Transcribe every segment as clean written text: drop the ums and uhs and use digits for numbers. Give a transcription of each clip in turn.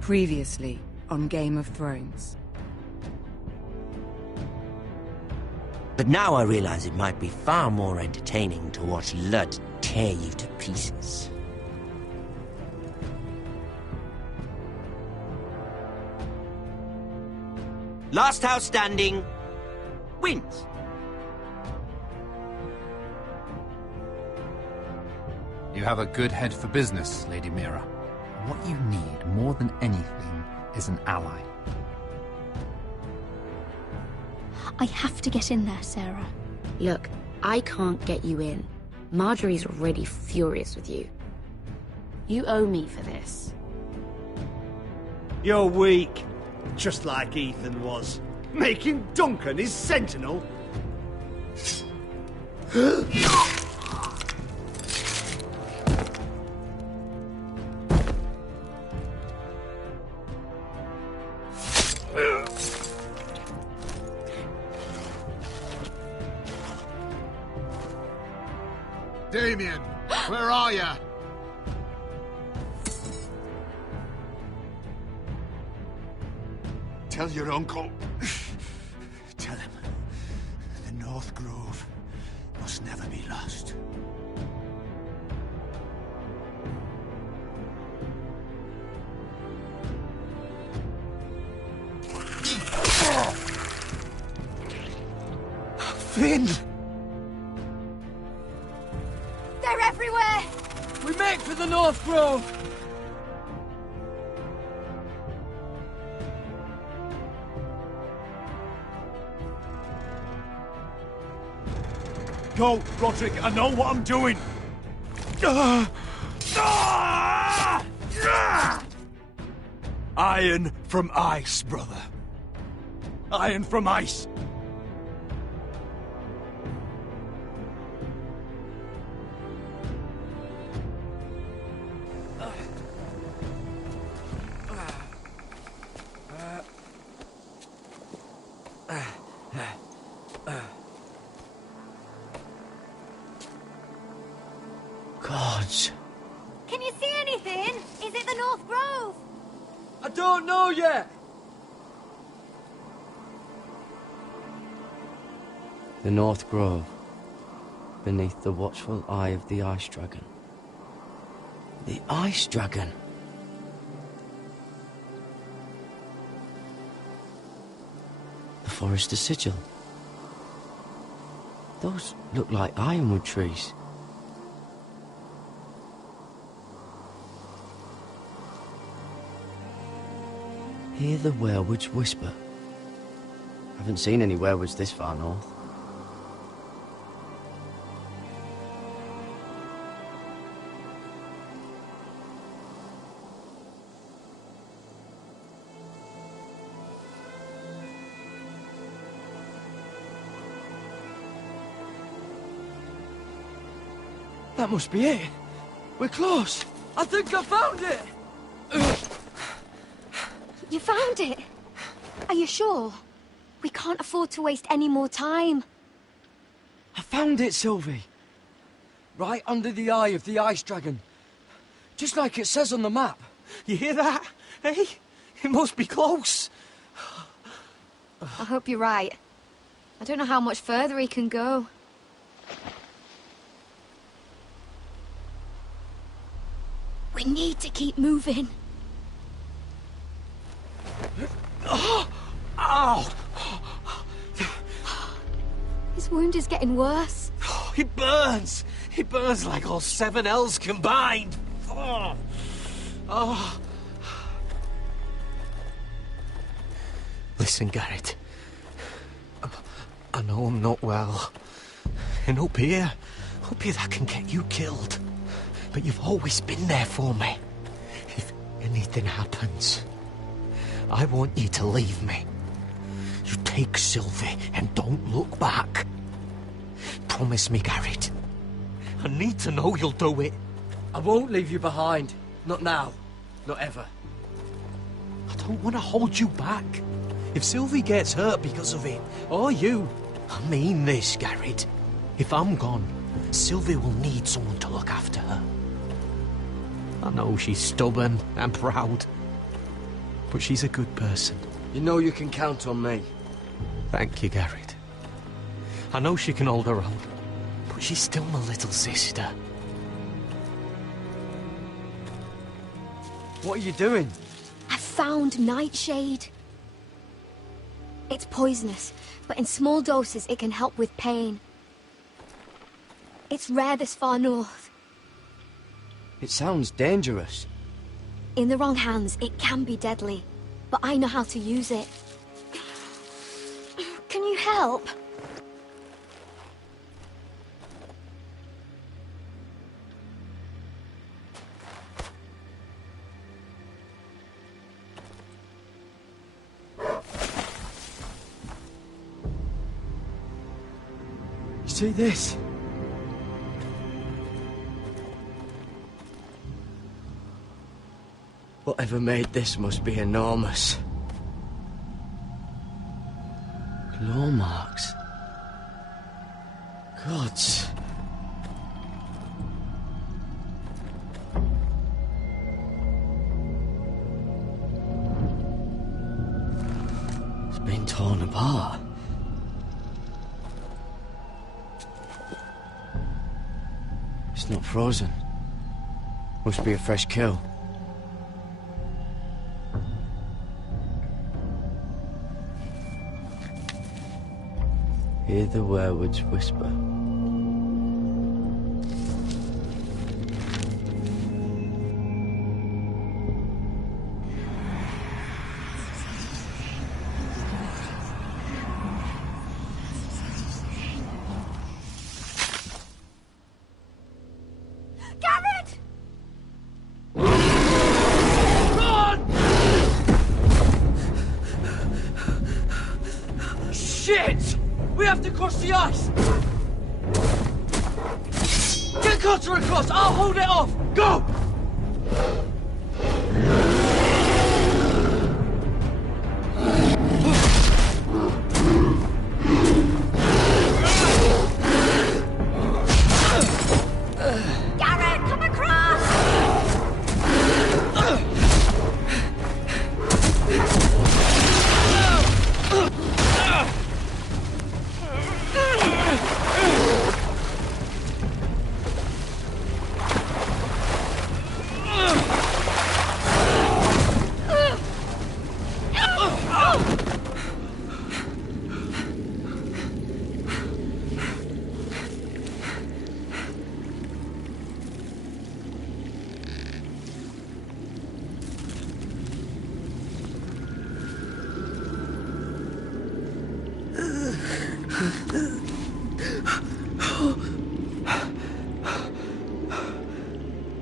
Previously on Game of Thrones. But now I realize it might be far more entertaining to watch Lud tear you to pieces. Last house standing wins. You have a good head for business, Lady Mira. What you need more than anything is an ally. I have to get in there, Sarah. Look, I can't get you in. Marjorie's already furious with you. You owe me for this. You're weak. Just like Ethan was. Making Duncan his sentinel. Damien, where are ya? Tell your uncle. Tell him the North Grove must never be lost. Finn! They're everywhere! We make for the North Grove! Go, Roderick, I know what I'm doing. Iron from ice, brother. Iron from ice. Gods. Can you see anything? Is it the North Grove? I don't know yet! The North Grove, beneath the watchful eye of the Ice Dragon. The Ice Dragon. The Forester Sigil. Those look like ironwood trees. Hear the werewoods whisper. Haven't seen any werewoods this far north. That must be it. We're close. I think I found it! You found it? Are you sure? We can't afford to waste any more time. I found it, Sylvie. Right under the eye of the Ice Dragon. Just like it says on the map. You hear that? Hey? It must be close. I hope you're right. I don't know how much further he can go. We need to keep moving. Ow! His wound is getting worse. It burns! It burns like all 7 L's combined! Oh. Oh. Listen, Garrett. I know I'm not well. And up here that can get you killed. But you've always been there for me. If anything happens, I want you to leave me. You take Sylvie and don't look back. Promise me, Garrett. I need to know you'll do it. I won't leave you behind. Not now. Not ever. I don't want to hold you back. If Sylvie gets hurt because of it, or you, I mean this, Garrett. If I'm gone, Sylvie will need someone to look after her. I know she's stubborn and proud, but she's a good person. You know you can count on me. Thank you, Garrett. I know she can hold her own, but she's still my little sister. What are you doing? I found nightshade. It's poisonous, but in small doses it can help with pain. It's rare this far north. It sounds dangerous. In the wrong hands, it can be deadly, but I know how to use it. Can you help? You see this? Whatever made this must be enormous. Claw marks. Gods. It's been torn apart. It's not frozen. Must be a fresh kill. Hear the werewood's whisper. Garrett! Shit! We have to cross the ice! Get Cutter across! I'll hold it off! Go! Garrett, come across!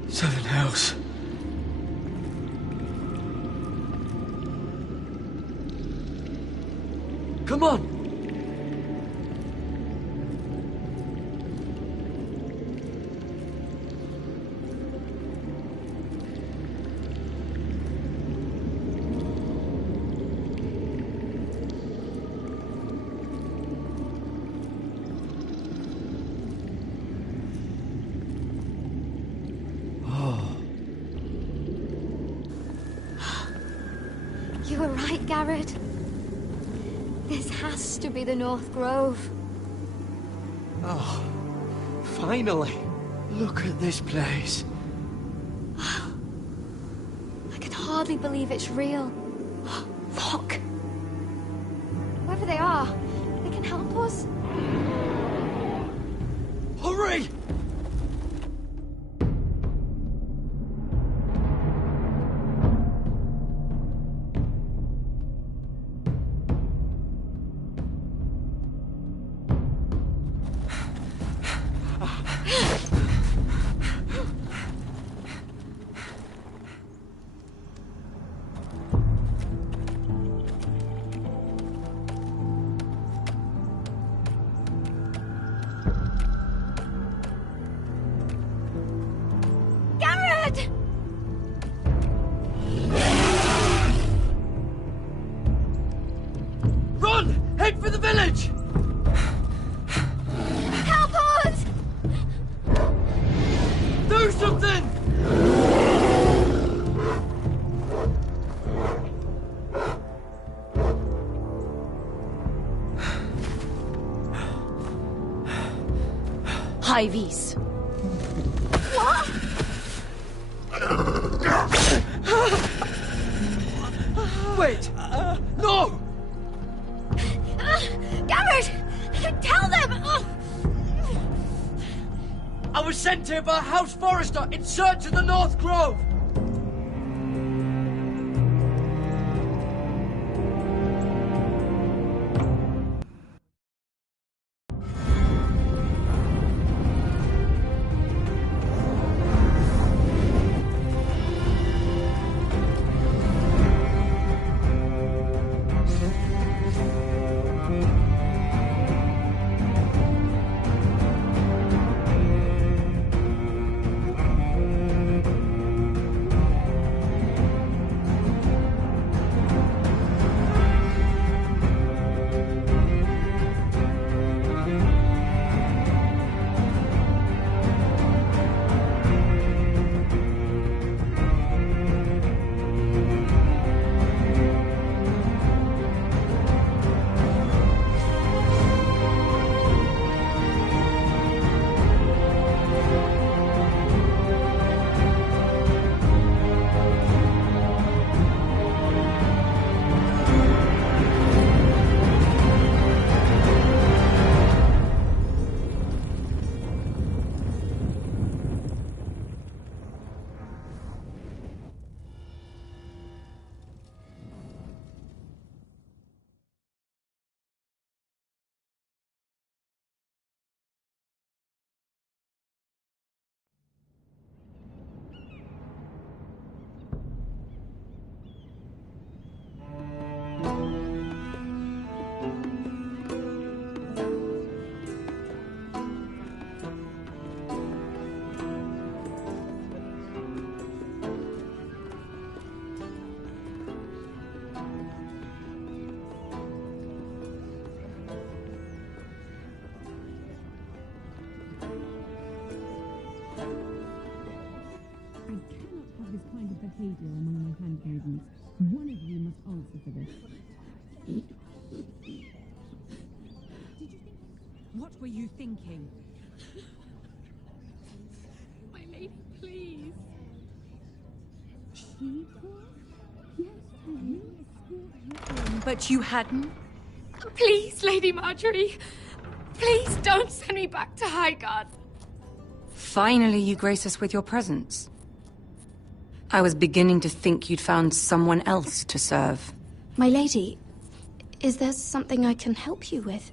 Seven hells. Come on! You were right, Garrett. This has to be the North Grove. Oh, finally. Look at this place. I can hardly believe it's real. Look! Whoever they are, they can help us. Hurry! high vis. What? Wait! No! Garrett! Tell them! I was sent here by a house forester in search of the North Grove! behavior among my handmaidens. One of you must answer for this. Did you think... What were you thinking? My lady, please. Yes, you escort her in, but you hadn't? Please, Lady Marjorie. Please don't send me back to Highgarden. Finally, you grace us with your presence. I was beginning to think you'd found someone else to serve. My lady, is there something I can help you with?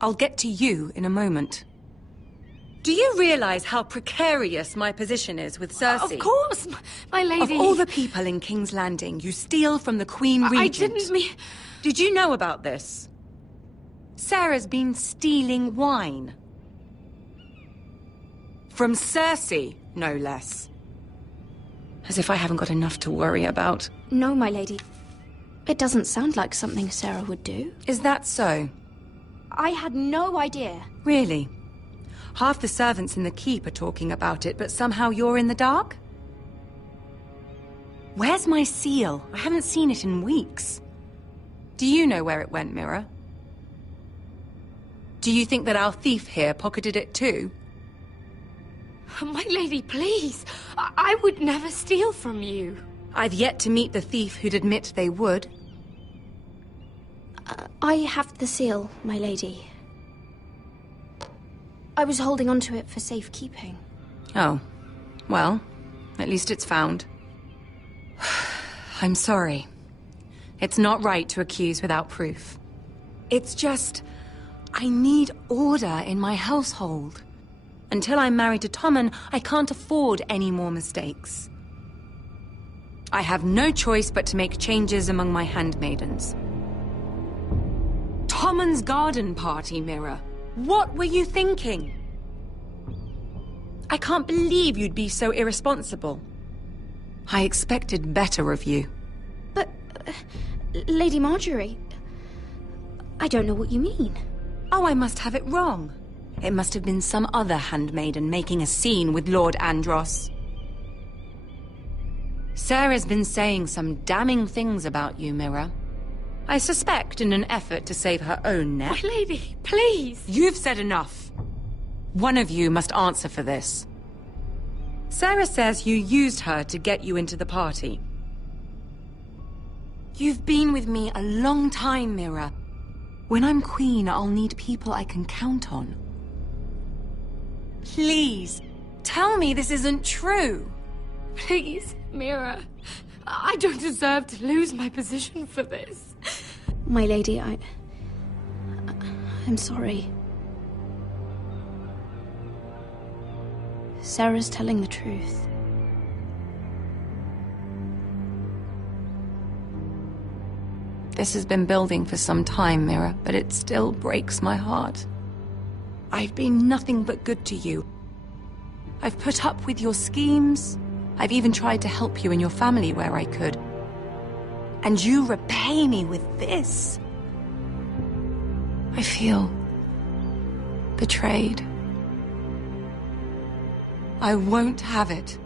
I'll get to you in a moment. Do you realize how precarious my position is with Cersei? Of course, my lady. Of all the people in King's Landing, you steal from the Queen Regent. I didn't mean... Did you know about this? Sarah's been stealing wine. From Cersei, no less. As if I haven't got enough to worry about. No, my lady. It doesn't sound like something Sarah would do. Is that so? I had no idea. Really? Half the servants in the keep are talking about it, but somehow you're in the dark? Where's my seal? I haven't seen it in weeks. Do you know where it went, Mira? Do you think that our thief here pocketed it too? My lady, please. I would never steal from you. I've yet to meet the thief who'd admit they would. I have the seal, my lady. I was holding on to it for safekeeping. Oh. Well, at least it's found. I'm sorry. It's not right to accuse without proof. It's just... I need order in my household. Until I'm married to Tommen, I can't afford any more mistakes. I have no choice but to make changes among my handmaidens. Tommen's garden party, Mira. What were you thinking? I can't believe you'd be so irresponsible. I expected better of you. But, Lady Marjorie, I don't know what you mean. Oh, I must have it wrong. It must have been some other handmaiden making a scene with Lord Andros. Sarah's been saying some damning things about you, Mira. I suspect in an effort to save her own neck. My lady, please. You've said enough. One of you must answer for this. Sarah says you used her to get you into the party. You've been with me a long time, Mira. When I'm queen, I'll need people I can count on. Please, tell me this isn't true. Please, Mira. I don't deserve to lose my position for this. My lady, I'm sorry. Sarah's telling the truth. This has been building for some time, Mira, but it still breaks my heart. I've been nothing but good to you. I've put up with your schemes. I've even tried to help you and your family where I could. And you repay me with this. I feel betrayed. I won't have it.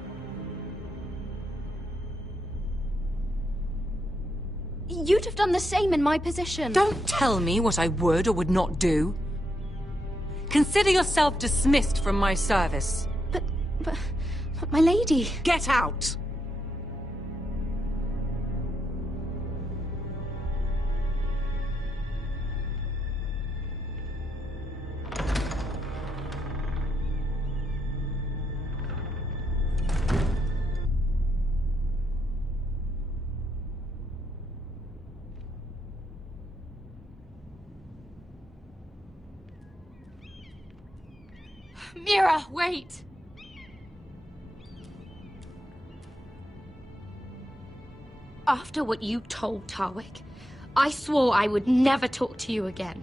You'd have done the same in my position. Don't tell me what I would or would not do. Consider yourself dismissed from my service. But my lady... Get out! Mira, wait! After what you told Tarwick, I swore I would never talk to you again.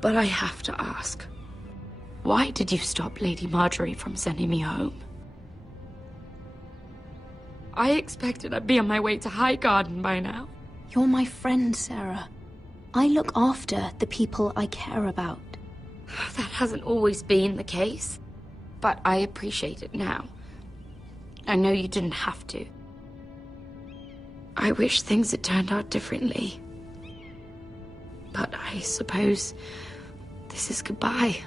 But I have to ask, why did you stop Lady Marjorie from sending me home? I expected I'd be on my way to Highgarden by now. You're my friend, Sarah. I look after the people I care about. That hasn't always been the case, but I appreciate it now. I know you didn't have to. I wish things had turned out differently. But I suppose this is goodbye.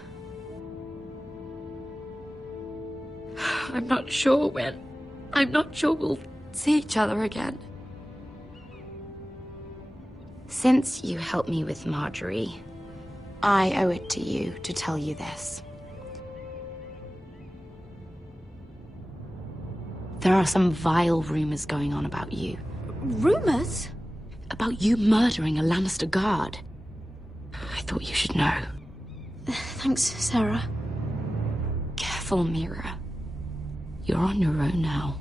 I'm not sure when. I'm not sure we'll see each other again. Since you helped me with Marjorie, I owe it to you to tell you this. There are some vile rumors going on about you. Rumors? About you murdering a Lannister guard. I thought you should know. Thanks, Sarah. Careful, Mira. You're on your own now.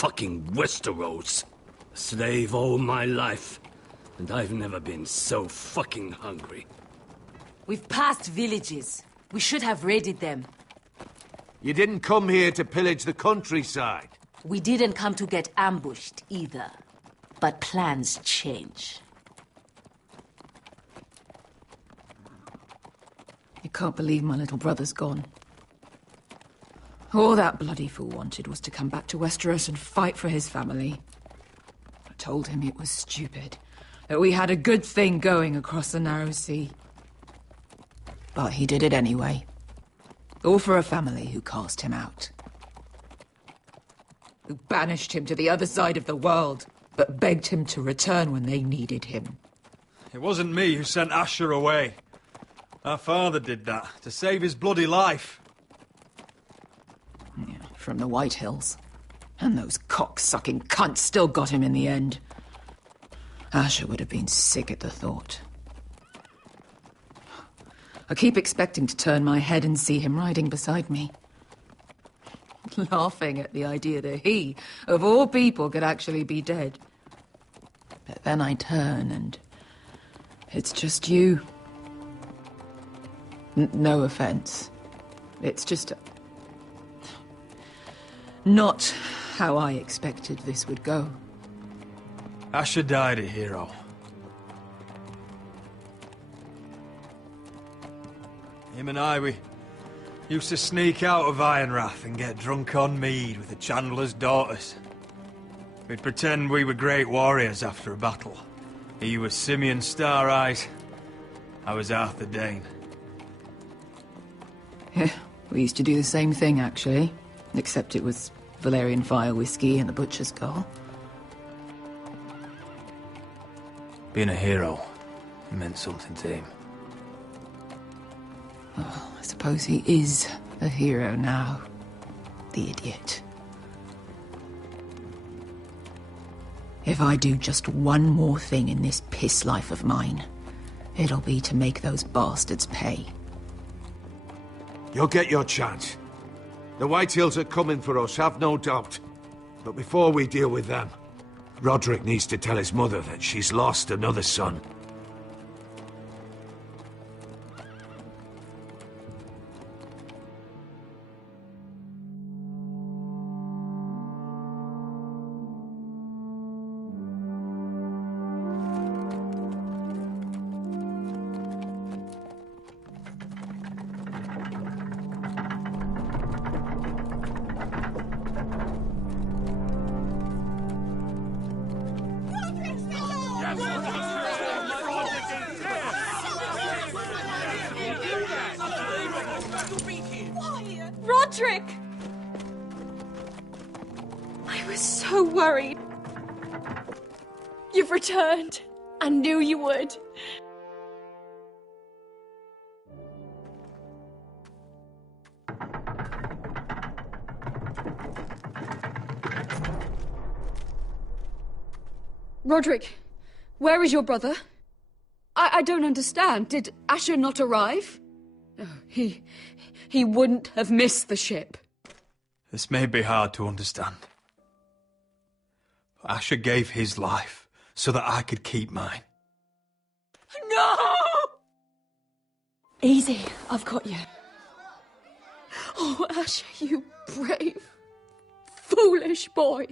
Fucking Westeros. Slave all my life, and I've never been so fucking hungry. We've passed villages. We should have raided them. You didn't come here to pillage the countryside. We didn't come to get ambushed either. But plans change. You can't believe my little brother's gone. All that bloody fool wanted was to come back to Westeros and fight for his family. I told him it was stupid, that we had a good thing going across the narrow sea. But he did it anyway. All for a family who cast him out. Who banished him to the other side of the world, but begged him to return when they needed him. It wasn't me who sent Asher away. Our father did that, to save his bloody life. Yeah, from the White Hills. And those cock-sucking cunts still got him in the end. Asher would have been sick at the thought. I keep expecting to turn my head and see him riding beside me. Laughing at the idea that he, of all people, could actually be dead. But then I turn and it's just you. No offense. It's just not how I expected this would go. Asher died a hero. Him and I, we used to sneak out of Ironrath and get drunk on mead with the Chandler's daughters. We'd pretend we were great warriors after a battle. He was Simeon Star-Eyes. I was Arthur Dane. Yeah, we used to do the same thing, actually. Except it was Valerian Fire whiskey and the Butcher's Skull. Being a hero meant something to him. Oh, I suppose he is a hero now. The idiot. If I do just one more thing in this piss life of mine, it'll be to make those bastards pay. You'll get your chance. The White Hills are coming for us, have no doubt. But before we deal with them, Roderick needs to tell his mother that she's lost another son. Roderick! I was so worried. You've returned. I knew you would. Roderick, where is your brother? I don't understand. Did Asher not arrive? Oh, he wouldn't have missed the ship. This may be hard to understand. But Asher gave his life so that I could keep mine. No! Easy, I've got you. Oh, Asher, you brave, foolish boy.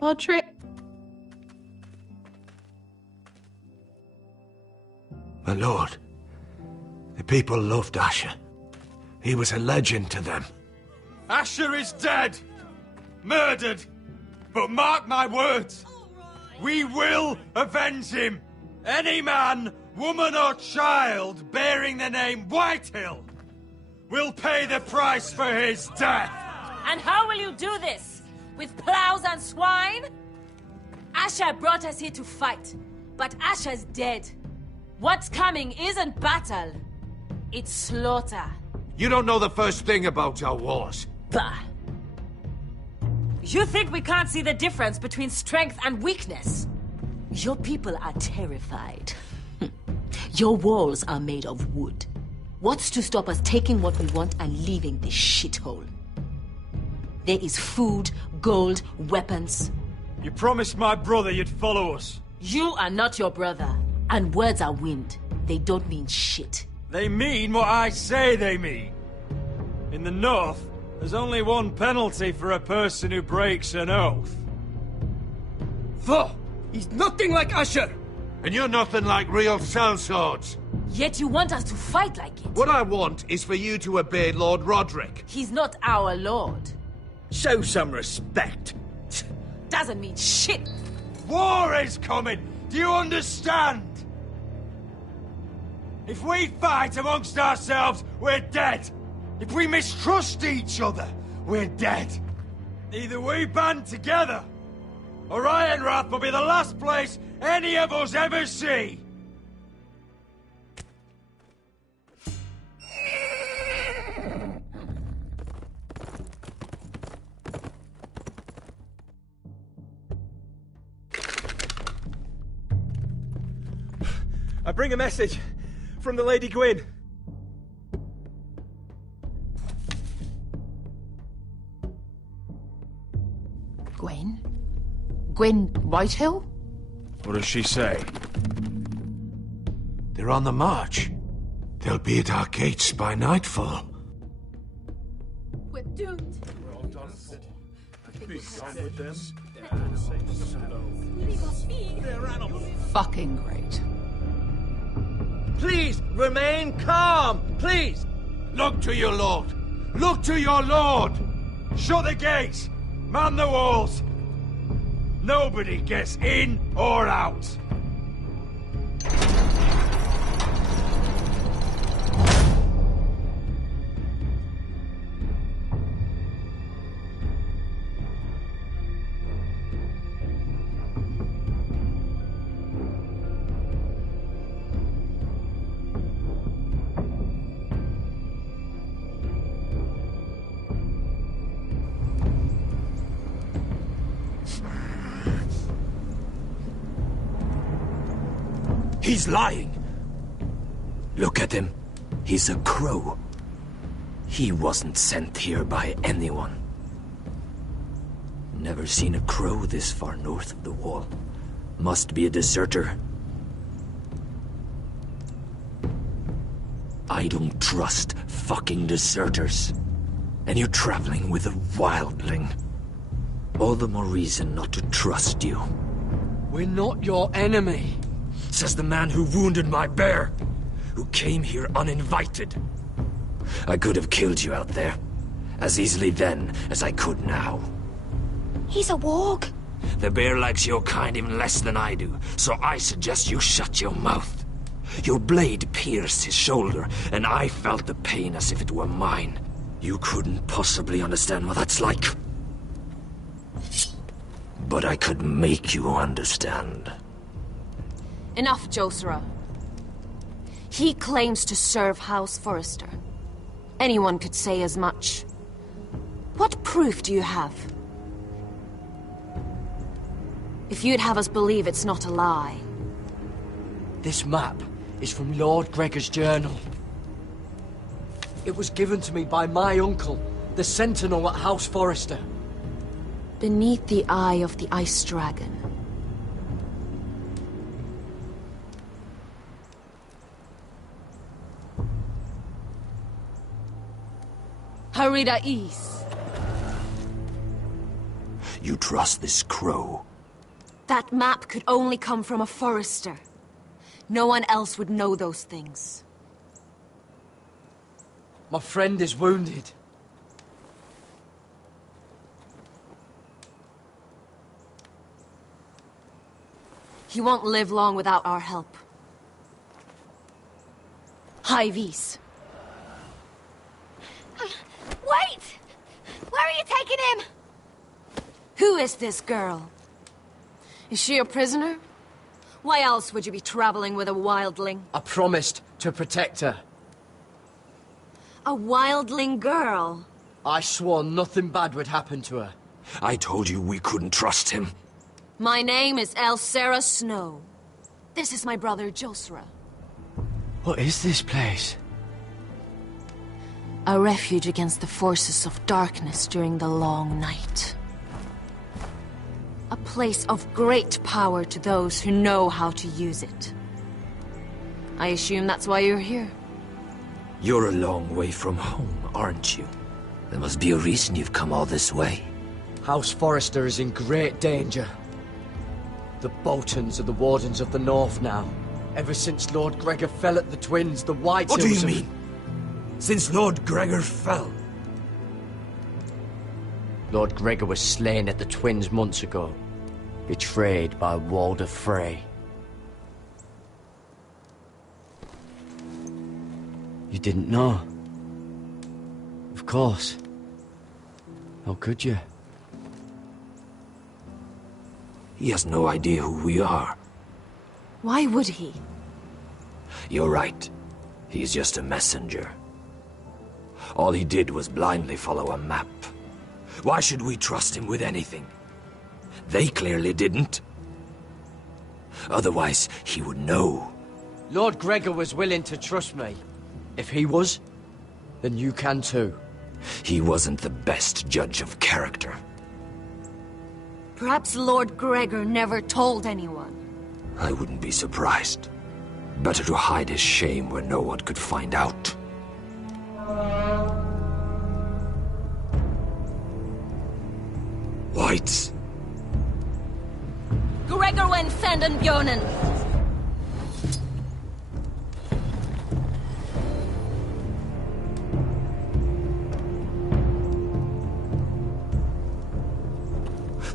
Roderick. My lord, the people loved Asher. He was a legend to them. Asher is dead! Murdered! But mark my words! We will avenge him! Any man, woman or child bearing the name Whitehill will pay the price for his death! And how will you do this? With plows and swine? Asher brought us here to fight, but Asher's dead. What's coming isn't battle, it's slaughter. You don't know the first thing about our wars. Bah! You think we can't see the difference between strength and weakness? Your people are terrified. Your walls are made of wood. What's to stop us taking what we want and leaving this shithole? There is food, gold, weapons. You promised my brother you'd follow us. You are not your brother. And words are wind. They don't mean shit. They mean what I say they mean. In the North, there's only one penalty for a person who breaks an oath. Foh! He's nothing like Asher! And you're nothing like real sellswords. Yet you want us to fight like it. What I want is for you to obey Lord Roderick. He's not our lord. Show some respect. doesn't mean shit. War is coming! Do you understand? If we fight amongst ourselves, we're dead. If we mistrust each other, we're dead. Either we band together, or Ironrath will be the last place any of us ever see. I bring a message from the Lady Gwyn. Gwen? Gwen Whitehill? What does she say? They're on the march. They'll be at our gates by nightfall. We're doomed. Fucking great. Please, remain calm, please! Look to your lord! Look to your lord! Shut the gates! Man the walls! Nobody gets in or out! He's lying. Look at him. He's a crow. He wasn't sent here by anyone. Never seen a crow this far north of the wall. Must be a deserter. I don't trust fucking deserters. And you're traveling with a wildling. All the more reason not to trust you. We're not your enemy. Says the man who wounded my bear, who came here uninvited. I could have killed you out there, as easily then as I could now. He's a warg. The bear likes your kind even less than I do, so I suggest you shut your mouth. Your blade pierced his shoulder, and I felt the pain as if it were mine. You couldn't possibly understand what that's like. But I could make you understand. Enough, Josra. He claims to serve House Forrester. Anyone could say as much. What proof do you have? If you'd have us believe it's not a lie. This map is from Lord Gregor's journal. It was given to me by my uncle, the Sentinel at House Forrester. Beneath the eye of the Ice Dragon. Harida East. You trust this crow? That map could only come from a Forrester. No one else would know those things. My friend is wounded. He won't live long without our help. High Vis. Wait! Where are you taking him? Who is this girl? Is she a prisoner? Why else would you be traveling with a wildling? I promised to protect her. A wildling girl? I swore nothing bad would happen to her. I told you we couldn't trust him. My name is Elsera Snow. This is my brother Josra. What is this place? A refuge against the forces of darkness during the long night. A place of great power to those who know how to use it. I assume that's why you're here. You're a long way from home, aren't you? There must be a reason you've come all this way. House Forrester is in great danger. The Boltons are the Wardens of the North now. Ever since Lord Gregor fell at the Twins, the White What do Hills you mean? Since Lord Gregor fell? Lord Gregor was slain at the Twins months ago. betrayed by Walder Frey. You didn't know? Of course. How could you? He has no idea who we are. Why would he? You're right. He's just a messenger. All he did was blindly follow a map. Why should we trust him with anything? They clearly didn't. Otherwise, he would know. Lord Gregor was willing to trust me. If he was, then you can too. He wasn't the best judge of character. Perhaps Lord Gregor never told anyone. I wouldn't be surprised. Better to hide his shame where no one could find out. Whites. Gregor went senden Björnen.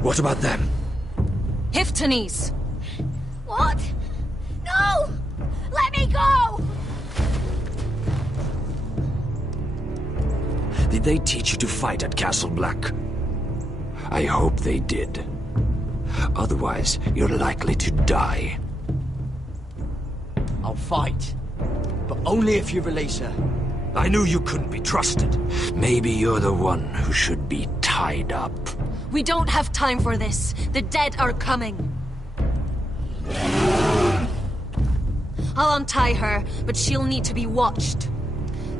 What about them? Hiftanes. What? No! Let me go! Did they teach you to fight at Castle Black? I hope they did. Otherwise, you're likely to die. I'll fight. But only if you release her. I knew you couldn't be trusted. Maybe you're the one who should be tied up. We don't have time for this. The dead are coming. I'll untie her, but she'll need to be watched.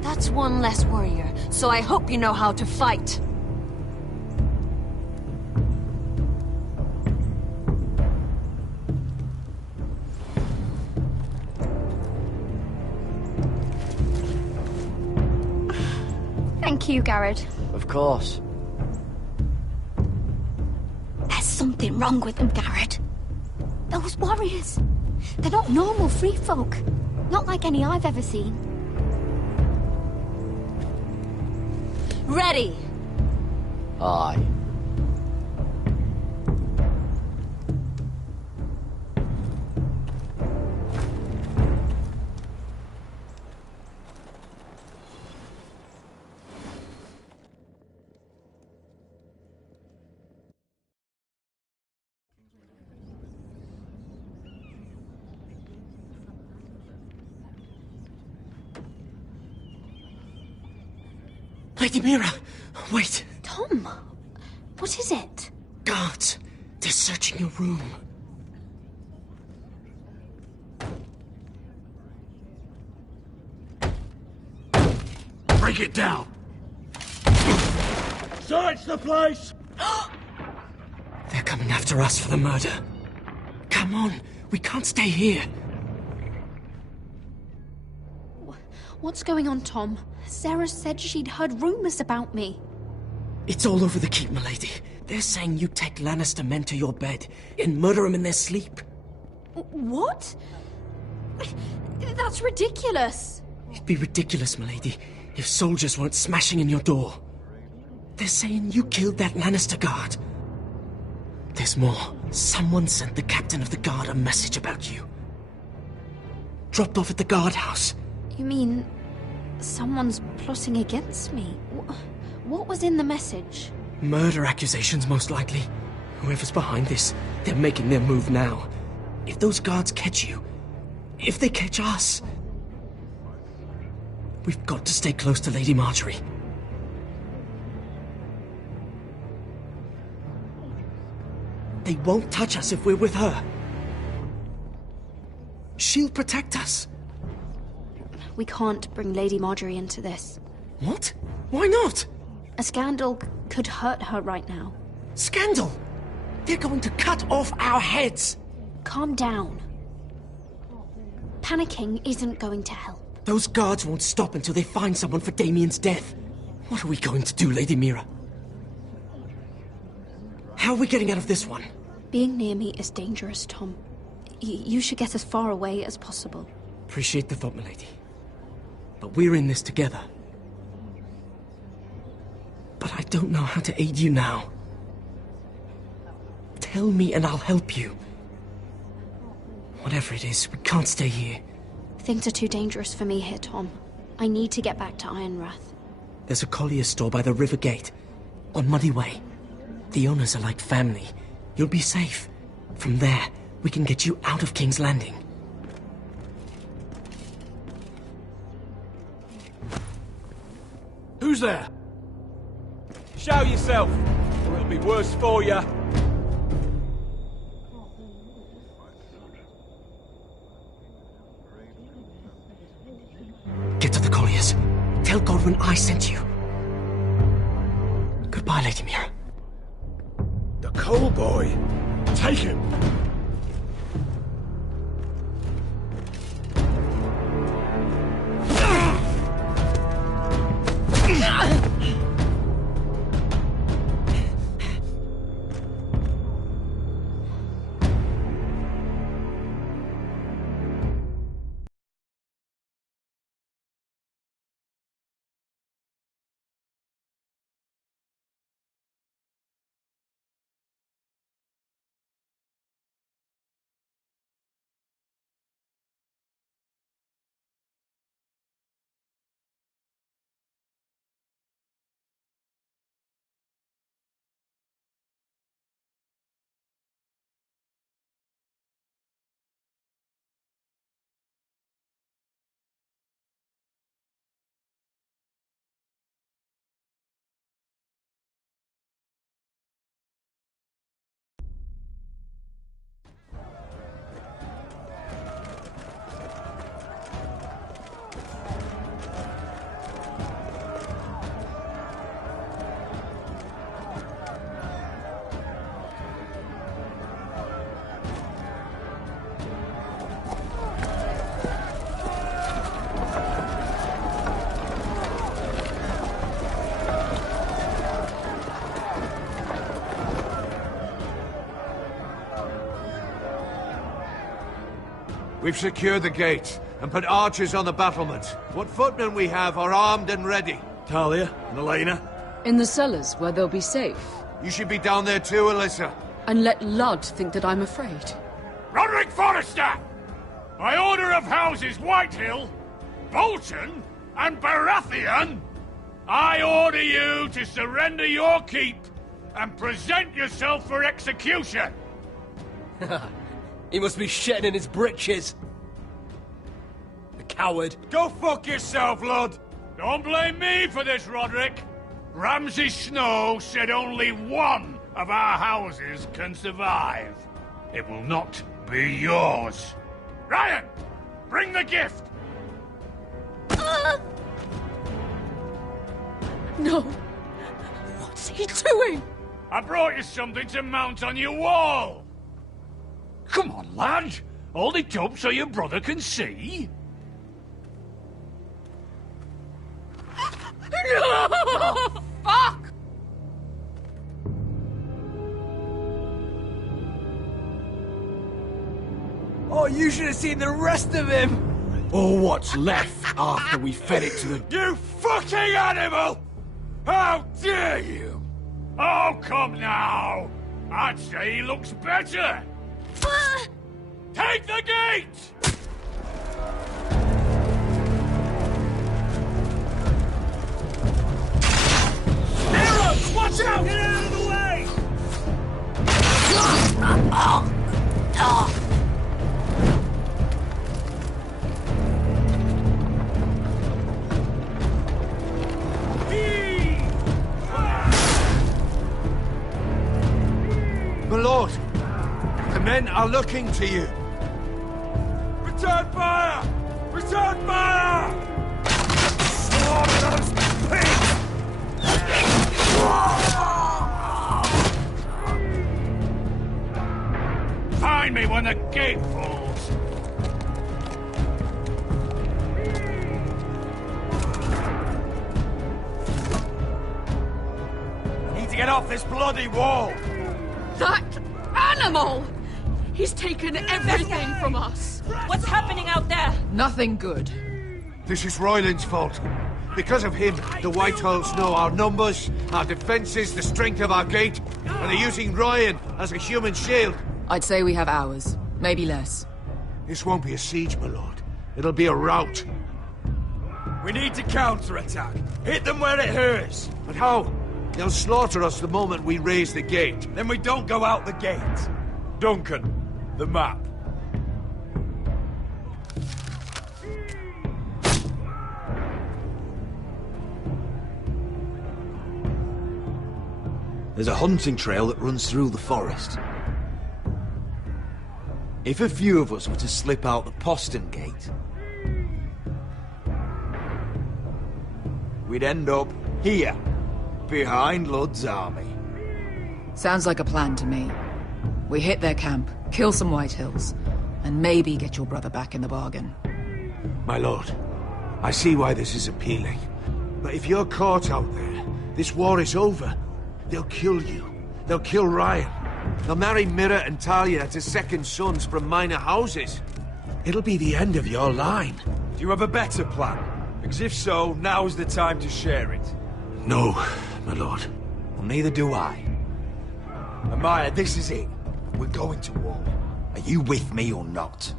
That's one less warrior, so I hope you know how to fight. Thank you, Garrett. Of course. There's something wrong with them, Garrett. Those warriors. They're not normal free folk. Not like any I've ever seen. Ready! Aye. Lady Mira, wait. Tom, what is it? Guards, they're searching your room. Break it down! Search the place! They're coming after us for the murder. Come on, we can't stay here. What's going on, Tom? Sarah said she'd heard rumors about me. It's all over the keep, milady. They're saying you take Lannister men to your bed and murder them in their sleep. What? That's ridiculous. It'd be ridiculous, milady, if soldiers weren't smashing in your door. They're saying you killed that Lannister guard. There's more. Someone sent the captain of the guard a message about you. Dropped off at the guardhouse. You mean someone's plotting against me? What was in the message? Murder accusations, most likely. Whoever's behind this, they're making their move now. If those guards catch you, if they catch us, we've got to stay close to Lady Marjorie. They won't touch us if we're with her. She'll protect us. We can't bring Lady Marjorie into this. What? Why not? A scandal could hurt her right now. Scandal? They're going to cut off our heads. Calm down. Panicking isn't going to help. Those guards won't stop until they find someone for Damien's death. What are we going to do, Lady Mira? How are we getting out of this one? Being near me is dangerous, Tom. You should get as far away as possible. Appreciate the thought, milady. But we're in this together. But I don't know how to aid you now. Tell me and I'll help you. Whatever it is, we can't stay here. Things are too dangerous for me here, Tom. I need to get back to Ironrath. There's a collier's store by the river gate, on Muddy Way. The owners are like family. You'll be safe. From there, we can get you out of King's Landing. Who's there? Show yourself, or it'll be worse for you. Get to the colliers. Tell Godwin I sent you. Goodbye, Lady Mira. The coal boy. Take him. We've secured the gate and put archers on the battlement. What footmen we have are armed and ready. Talia and Elena? In the cellars, where they'll be safe. You should be down there too, Alyssa. And let Ludd think that I'm afraid. Roderick Forrester! By order of Houses Whitehill, Bolton, and Baratheon, I order you to surrender your keep and present yourself for execution! He must be shitting in his britches. The coward. Go fuck yourself, Ludd! Don't blame me for this, Roderick. Ramsay Snow said only one of our houses can survive. It will not be yours. Ryan, bring the gift! No. What's he doing? I brought you something to mount on your wall. Come on, lad. Hold it up so your brother can see. No! Fuck! Oh, you should have seen the rest of him! Or what's left after we fed it to the... You fucking animal! How dare you! Oh, come now! I'd say he looks better! Take the gate! Arrows! Watch out! Get out of the way! My lord, the men are looking to you. Return fire! Return fire! Slaughter those pigs! Find me when the gate falls! Need to get off this bloody wall! That animal! He's taken everything from us. What's happening out there? Nothing good. This is Royland's fault. Because of him, the Whitehills know our numbers, our defences, the strength of our gate, and they're using Ryan as a human shield. I'd say we have hours, maybe less. This won't be a siege, my lord. It'll be a rout. We need to counterattack. Hit them where it hurts. But how? They'll slaughter us the moment we raise the gate. Then we don't go out the gate. Duncan, the map. There's a hunting trail that runs through the forest. If a few of us were to slip out the postern gate, we'd end up here, behind Ludd's army. Sounds like a plan to me. We hit their camp, kill some Whitehills, and maybe get your brother back in the bargain. My lord, I see why this is appealing. But if you're caught out there, this war is over. They'll kill you. They'll kill Ryan. They'll marry Mira and Talia to second sons from minor houses. It'll be the end of your line. Do you have a better plan? Because if so, now's the time to share it. No, my lord. Well, neither do I. Amaya, this is it. We're going to war. Are you with me or not?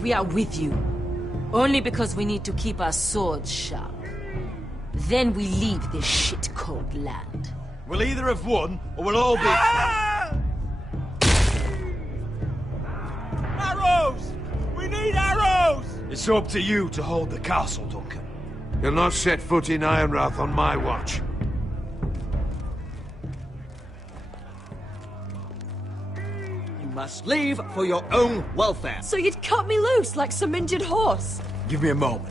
We are with you. Only because we need to keep our swords sharp. Then we leave this shit-cold land. We'll either have won, or we'll all be... Arrows! We need arrows! It's up to you to hold the castle, Duncan. You'll not set foot in Ironrath on my watch. You must leave for your own welfare. So you'd cut me loose like some injured horse? Give me a moment.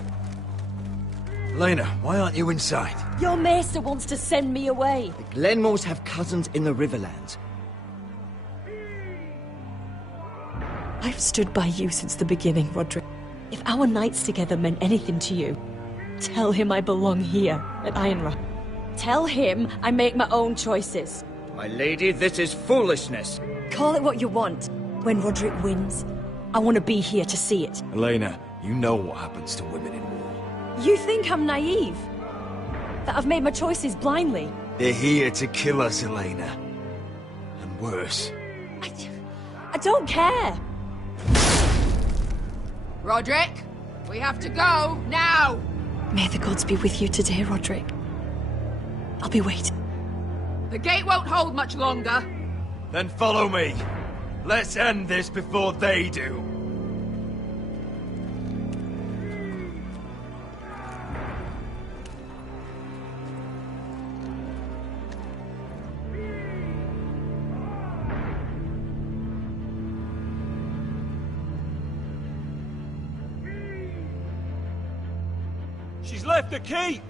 Elena, why aren't you inside? Your maester wants to send me away. The Glenmores have cousins in the Riverlands. I've stood by you since the beginning, Roderick. If our nights together meant anything to you, tell him I belong here at Ironrath. Tell him I make my own choices. My lady, this is foolishness. Call it what you want. When Roderick wins, I want to be here to see it. Elena, you know what happens to women in war. You think I'm naive? That I've made my choices blindly? They're here to kill us, Elena. And worse. I don't care. Roderick, we have to go, now! May the gods be with you today, Roderick. I'll be waiting. The gate won't hold much longer. Then follow me. Let's end this before they do. She's left the keep!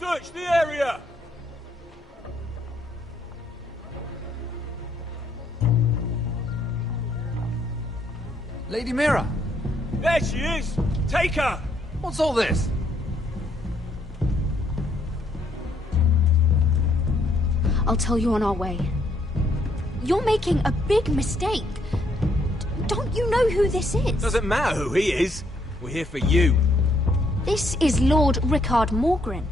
Search the area! Lady Mira! There she is! Take her! What's all this? I'll tell you on our way. You're making a big mistake. Don't you know who this is? Doesn't matter who he is. We're here for you. This is Lord Rickard Morgren,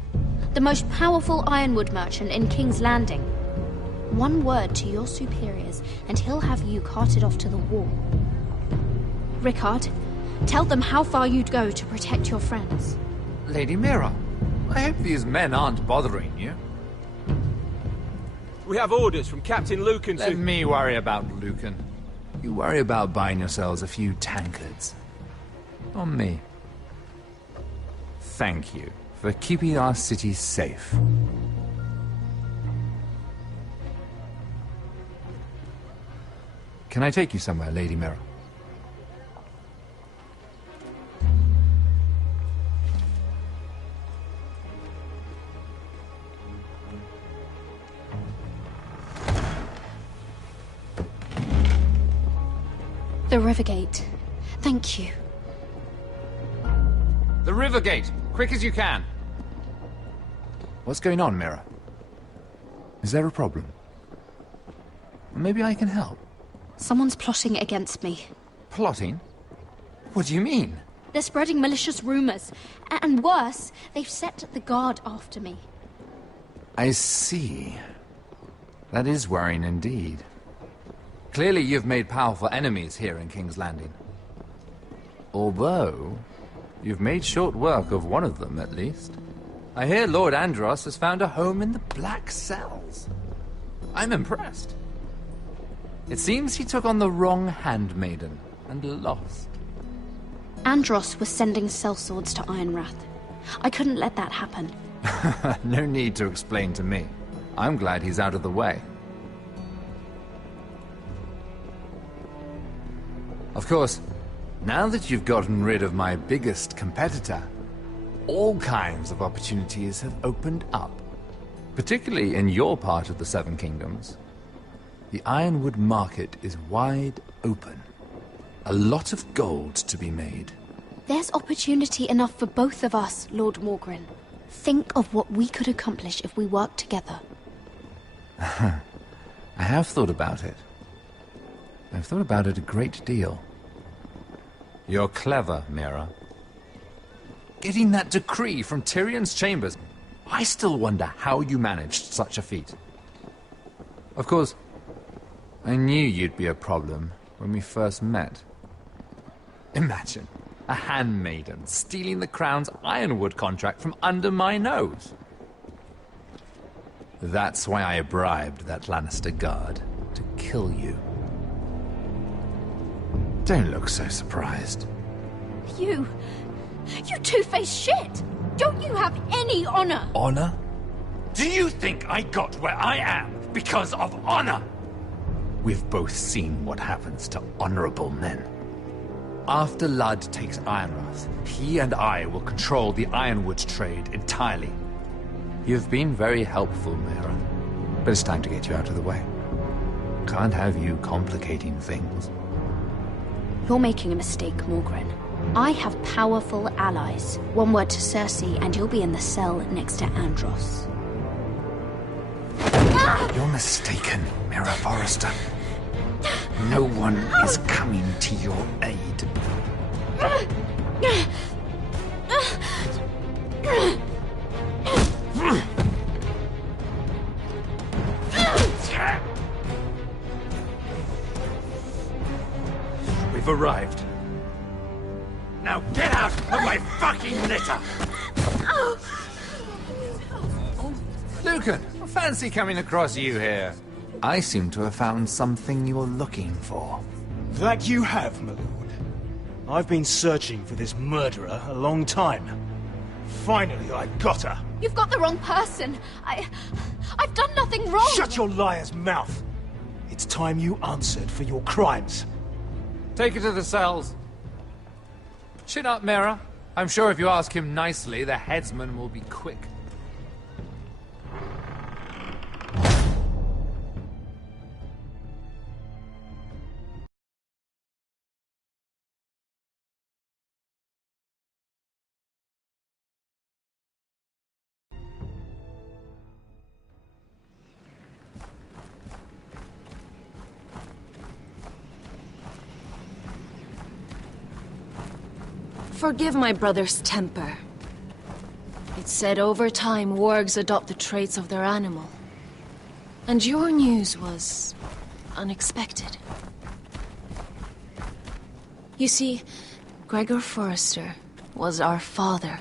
the most powerful ironwood merchant in King's Landing. One word to your superiors, and he'll have you carted off to the wall. Rickard, tell them how far you'd go to protect your friends. Lady Mira, I hope these men aren't bothering you. We have orders from Captain Lucan to... Let me worry about Lucan. You worry about buying yourselves a few tankards. On me. Thank you for keeping our city safe. Can I take you somewhere, Lady Mira? The Rivergate. Thank you. The Rivergate! Quick as you can! What's going on, Mira? Is there a problem? Maybe I can help. Someone's plotting against me. Plotting? What do you mean? They're spreading malicious rumors. And worse, they've set the guard after me. I see. That is worrying indeed. Clearly you've made powerful enemies here in King's Landing. Although, you've made short work of one of them, at least. I hear Lord Andros has found a home in the Black Cells. I'm impressed. It seems he took on the wrong handmaiden and lost. Andros was sending sellswords to Ironrath. I couldn't let that happen. No need to explain to me. I'm glad he's out of the way. Of course, now that you've gotten rid of my biggest competitor, all kinds of opportunities have opened up. Particularly in your part of the Seven Kingdoms. The Ironwood market is wide open. A lot of gold to be made. There's opportunity enough for both of us, Lord Morgren. Think of what we could accomplish if we worked together. I have thought about it. I've thought about it a great deal. You're clever, Mira. Getting that decree from Tyrion's chambers, I still wonder how you managed such a feat. Of course, I knew you'd be a problem when we first met. Imagine a handmaiden stealing the Crown's Ironwood contract from under my nose. That's why I bribed that Lannister guard to kill you. Don't look so surprised. You two-faced shit! Don't you have any honor? Honor? Do you think I got where I am because of honor? We've both seen what happens to honorable men. After Ludd takes Ironrath, he and I will control the Ironwood trade entirely. You've been very helpful, Mira, but it's time to get you out of the way. Can't have you complicating things. You're making a mistake, Morgren. I have powerful allies. One word to Cersei, and you'll be in the cell next to Andros. You're mistaken, Mira Forrester. No one is coming to your aid. We've arrived. Now get out of my fucking litter! Lucan, fancy coming across you here. I seem to have found something you're looking for. That you have, my lord. I've been searching for this murderer a long time. Finally, I got her. You've got the wrong person. I've done nothing wrong. Shut your liar's mouth. It's time you answered for your crimes. Take her to the cells. Chin up, Mira. I'm sure if you ask him nicely, the headsman will be quick. Forgive my brother's temper. It's said over time wargs adopt the traits of their animal. And your news was unexpected. You see, Gregor Forrester was our father,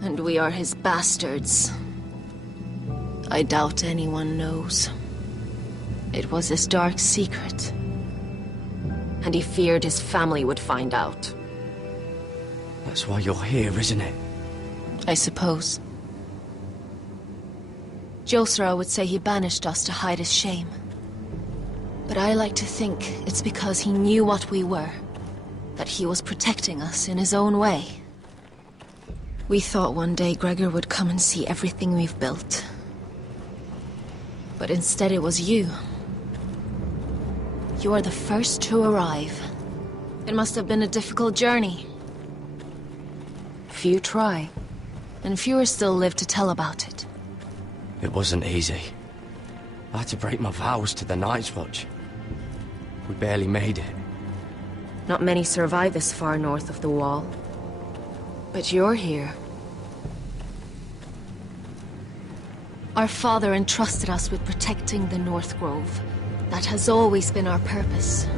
and we are his bastards. I doubt anyone knows. It was his dark secret, and he feared his family would find out. That's why you're here, isn't it? I suppose. Josra would say he banished us to hide his shame. But I like to think it's because he knew what we were, that he was protecting us in his own way. We thought one day Gregor would come and see everything we've built. But instead it was you. You are the first to arrive. It must have been a difficult journey. Few try, and fewer still live to tell about it. It wasn't easy. I had to break my vows to the Night's Watch. We barely made it. Not many survive this far north of the Wall. But you're here. Our father entrusted us with protecting the North Grove. That has always been our purpose.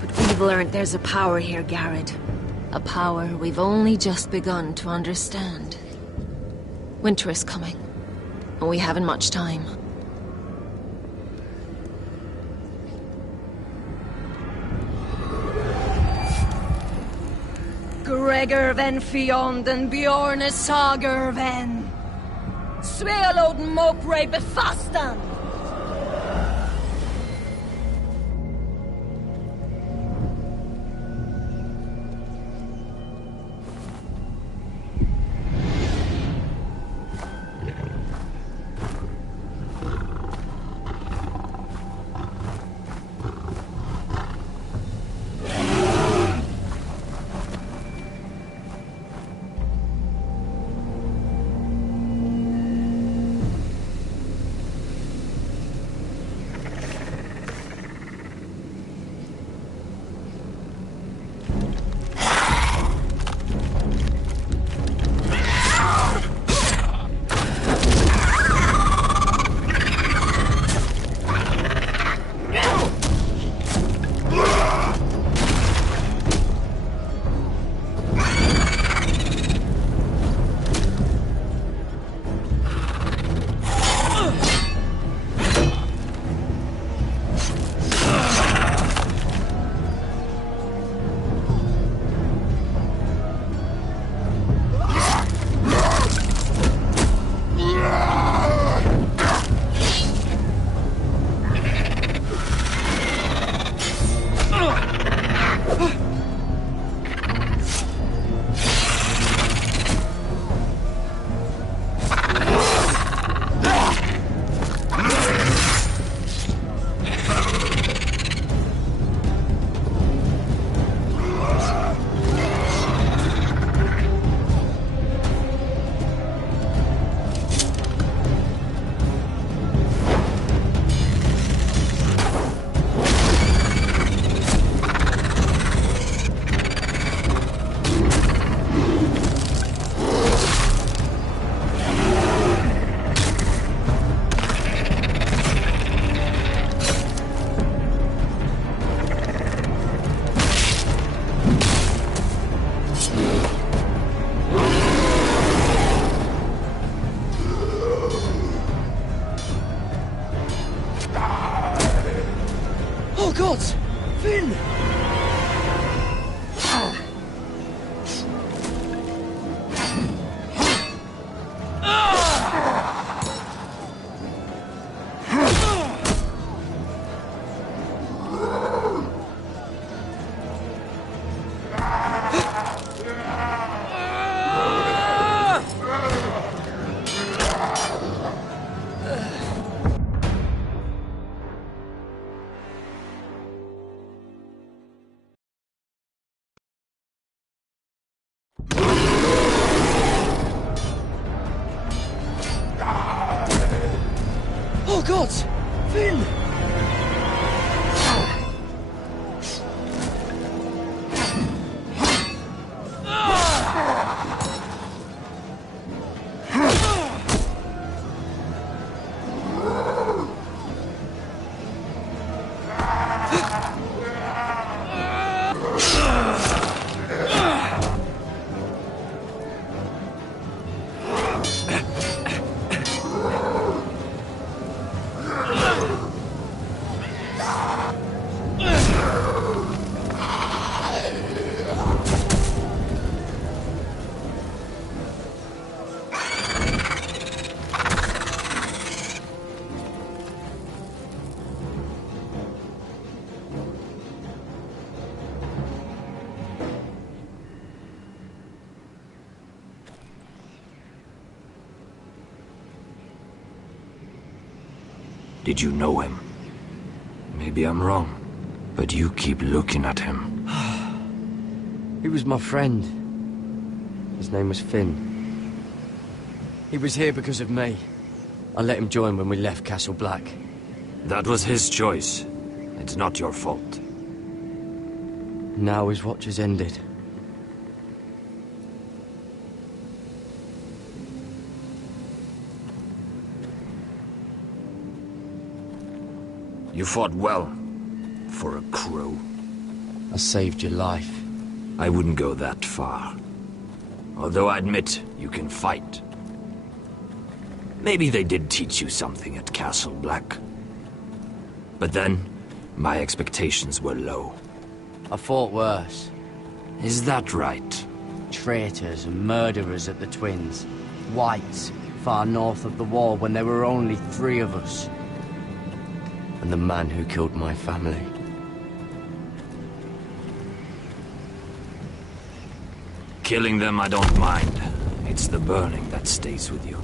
But we've learned there's a power here, Garrett. A power we've only just begun to understand. Winter is coming, and we haven't much time. Gregor ven Fionden Bjorne Sager ven Svealoden Mopre befastan. Oh God! Finn! Did you know him? Maybe I'm wrong, but you keep looking at him. He was my friend. His name was Finn. He was here because of me. I let him join when we left Castle Black. That was his choice. It's not your fault. Now his watch has ended. You fought well, for a crow. I saved your life. I wouldn't go that far. Although I admit, you can fight. Maybe they did teach you something at Castle Black. But then, my expectations were low. I fought worse. Is that right? Traitors and murderers at the Twins. Whites, far north of the wall when there were only 3 of us. And the man who killed my family. Killing them I don't mind. It's the burning that stays with you.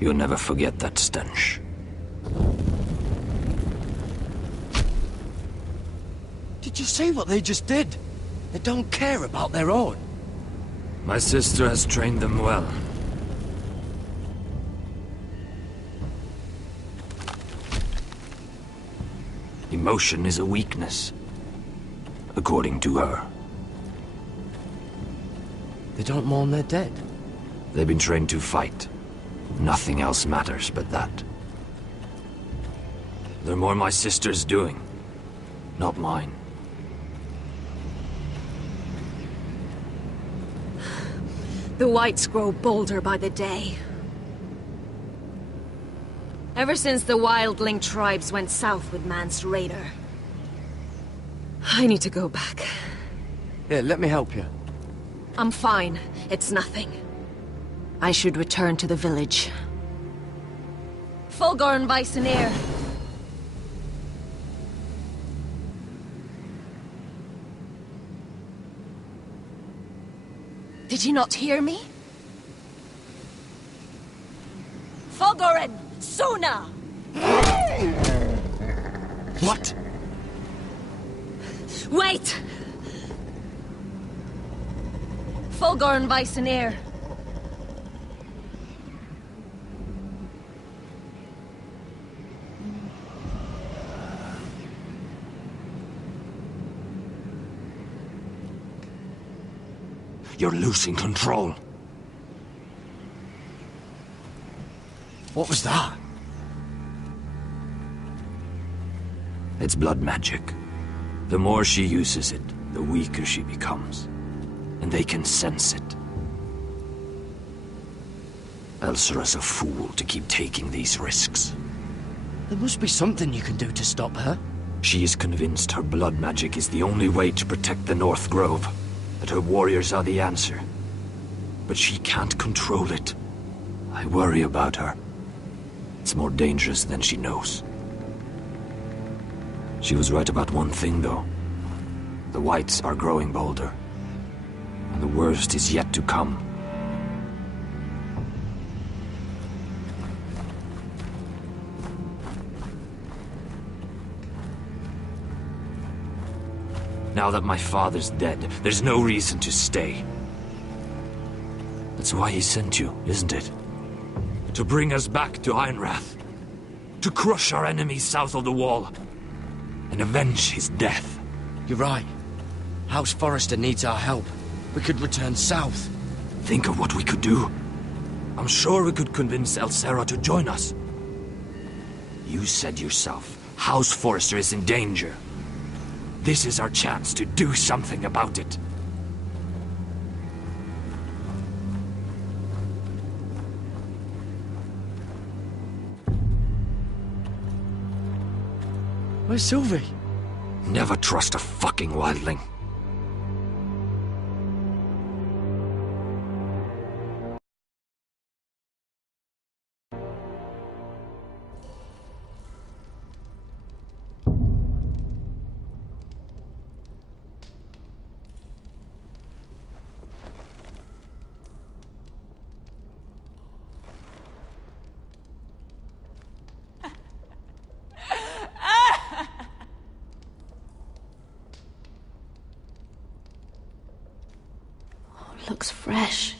You'll never forget that stench. Did you see what they just did? They don't care about their own. My sister has trained them well. Emotion is a weakness, according to her. They don't mourn their dead. They've been trained to fight. Nothing else matters but that. They're more my sister's doing, not mine. The Whites grow bolder by the day. Ever since the wildling tribes went south with Mance Raider. I need to go back. Here, let me help you. I'm fine. It's nothing. I should return to the village. Fulgor and Vysenir. Did you not hear me? Fulgorin! Suna! What? Wait! Fulgor and Vysenir. You're losing control. What was that? It's blood magic. The more she uses it, the weaker she becomes. And they can sense it. Elsera's a fool to keep taking these risks. There must be something you can do to stop her. She is convinced her blood magic is the only way to protect the North Grove. That her warriors are the answer. But she can't control it. I worry about her. It's more dangerous than she knows. She was right about one thing, though. The Whites are growing bolder. And the worst is yet to come. Now that my father's dead, there's no reason to stay. That's why he sent you, isn't it? To bring us back to Ironrath. To crush our enemies south of the wall. And avenge his death. You're right. House Forrester needs our help. We could return south. Think of what we could do. I'm sure we could convince Elsera to join us. You said yourself, House Forrester is in danger. This is our chance to do something about it. Where's Sylvie? Never trust a fucking wildling. Looks fresh.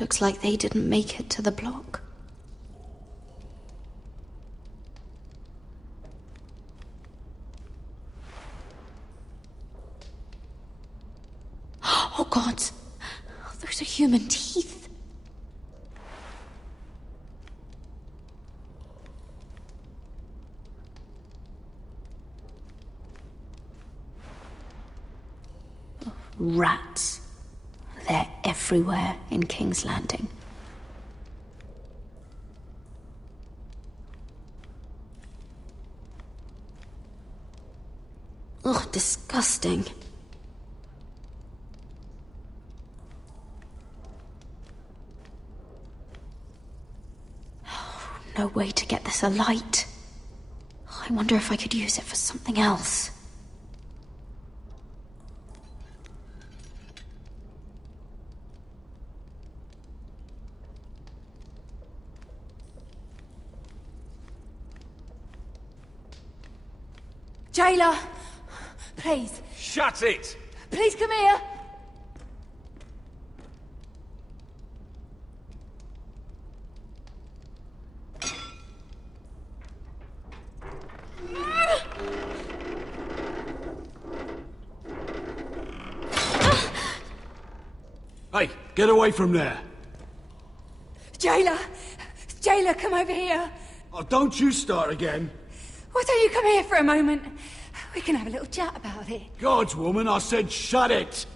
Looks like they didn't make it to the block. God. Those are human teeth. Rats. They're everywhere in King's Landing. Ugh, disgusting. No way to get this alight. I wonder if I could use it for something else. Jailer! Please. Shut it! Please come here! Hey, get away from there! Jailer! Jailer, come over here! Oh, don't you start again! Why don't you come here for a moment? We can have a little chat about it. Gods, woman, I said shut it!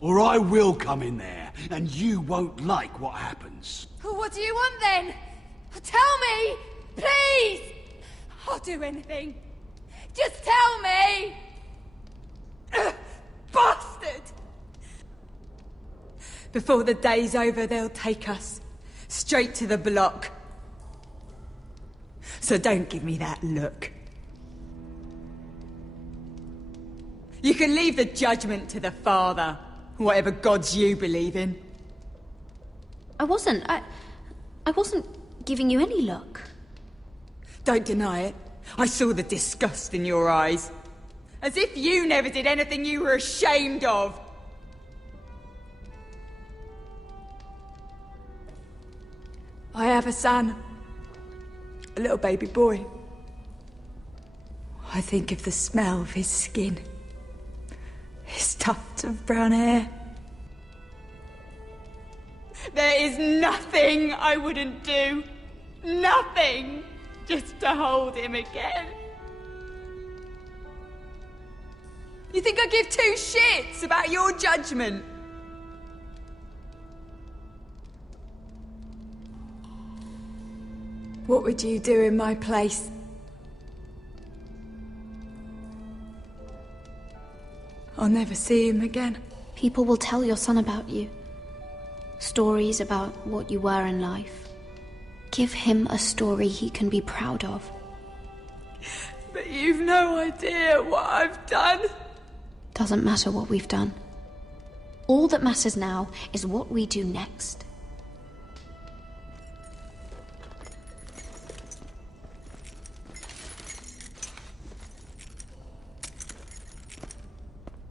Or I will come in there, and you won't like what happens. Well, what do you want then? Tell me! Please! I'll do anything. Just tell me! Bastard! Before the day's over, they'll take us straight to the block. So don't give me that look. You can leave the judgment to the Father, whatever gods you believe in. I wasn't giving you any look. Don't deny it. I saw the disgust in your eyes. As if you never did anything you were ashamed of. I have a son. A little baby boy. I think of the smell of his skin. His tuft of brown hair. There is nothing I wouldn't do. Nothing. Just to hold him again. You think I give two shits about your judgment? What would you do in my place? I'll never see him again. People will tell your son about you. Stories about what you were in life. Give him a story he can be proud of. But you've no idea what I've done. Doesn't matter what we've done. All that matters now is what we do next.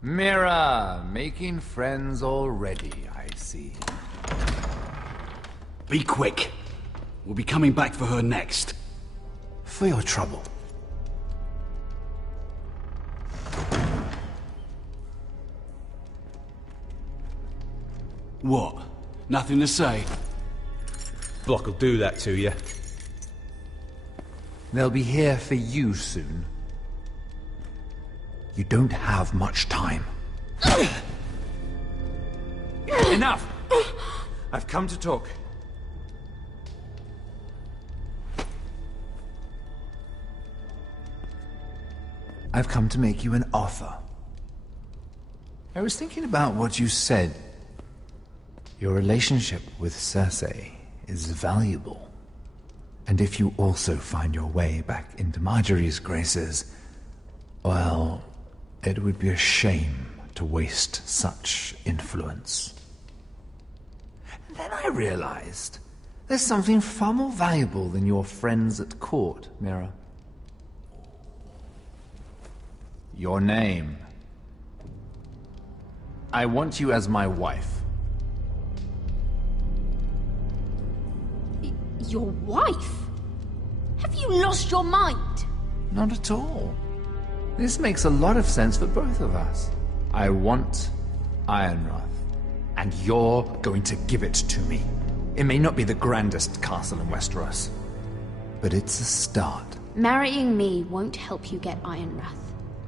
Mira, making friends already, I see. Be quick. We'll be coming back for her next. For your trouble. What? Nothing to say? Block will do that to you. They'll be here for you soon. You don't have much time. Enough! I've come to talk. I've come to make you an offer. I was thinking about what you said. Your relationship with Cersei is valuable. And if you also find your way back into Marjorie's graces, well, it would be a shame to waste such influence. And then I realized there's something far more valuable than your friends at court, Mira. Your name. I want you as my wife. Your wife? Have you lost your mind? Not at all. This makes a lot of sense for both of us. I want Ironrath. and you're going to give it to me. It may not be the grandest castle in Westeros, but it's a start. Marrying me won't help you get Ironrath.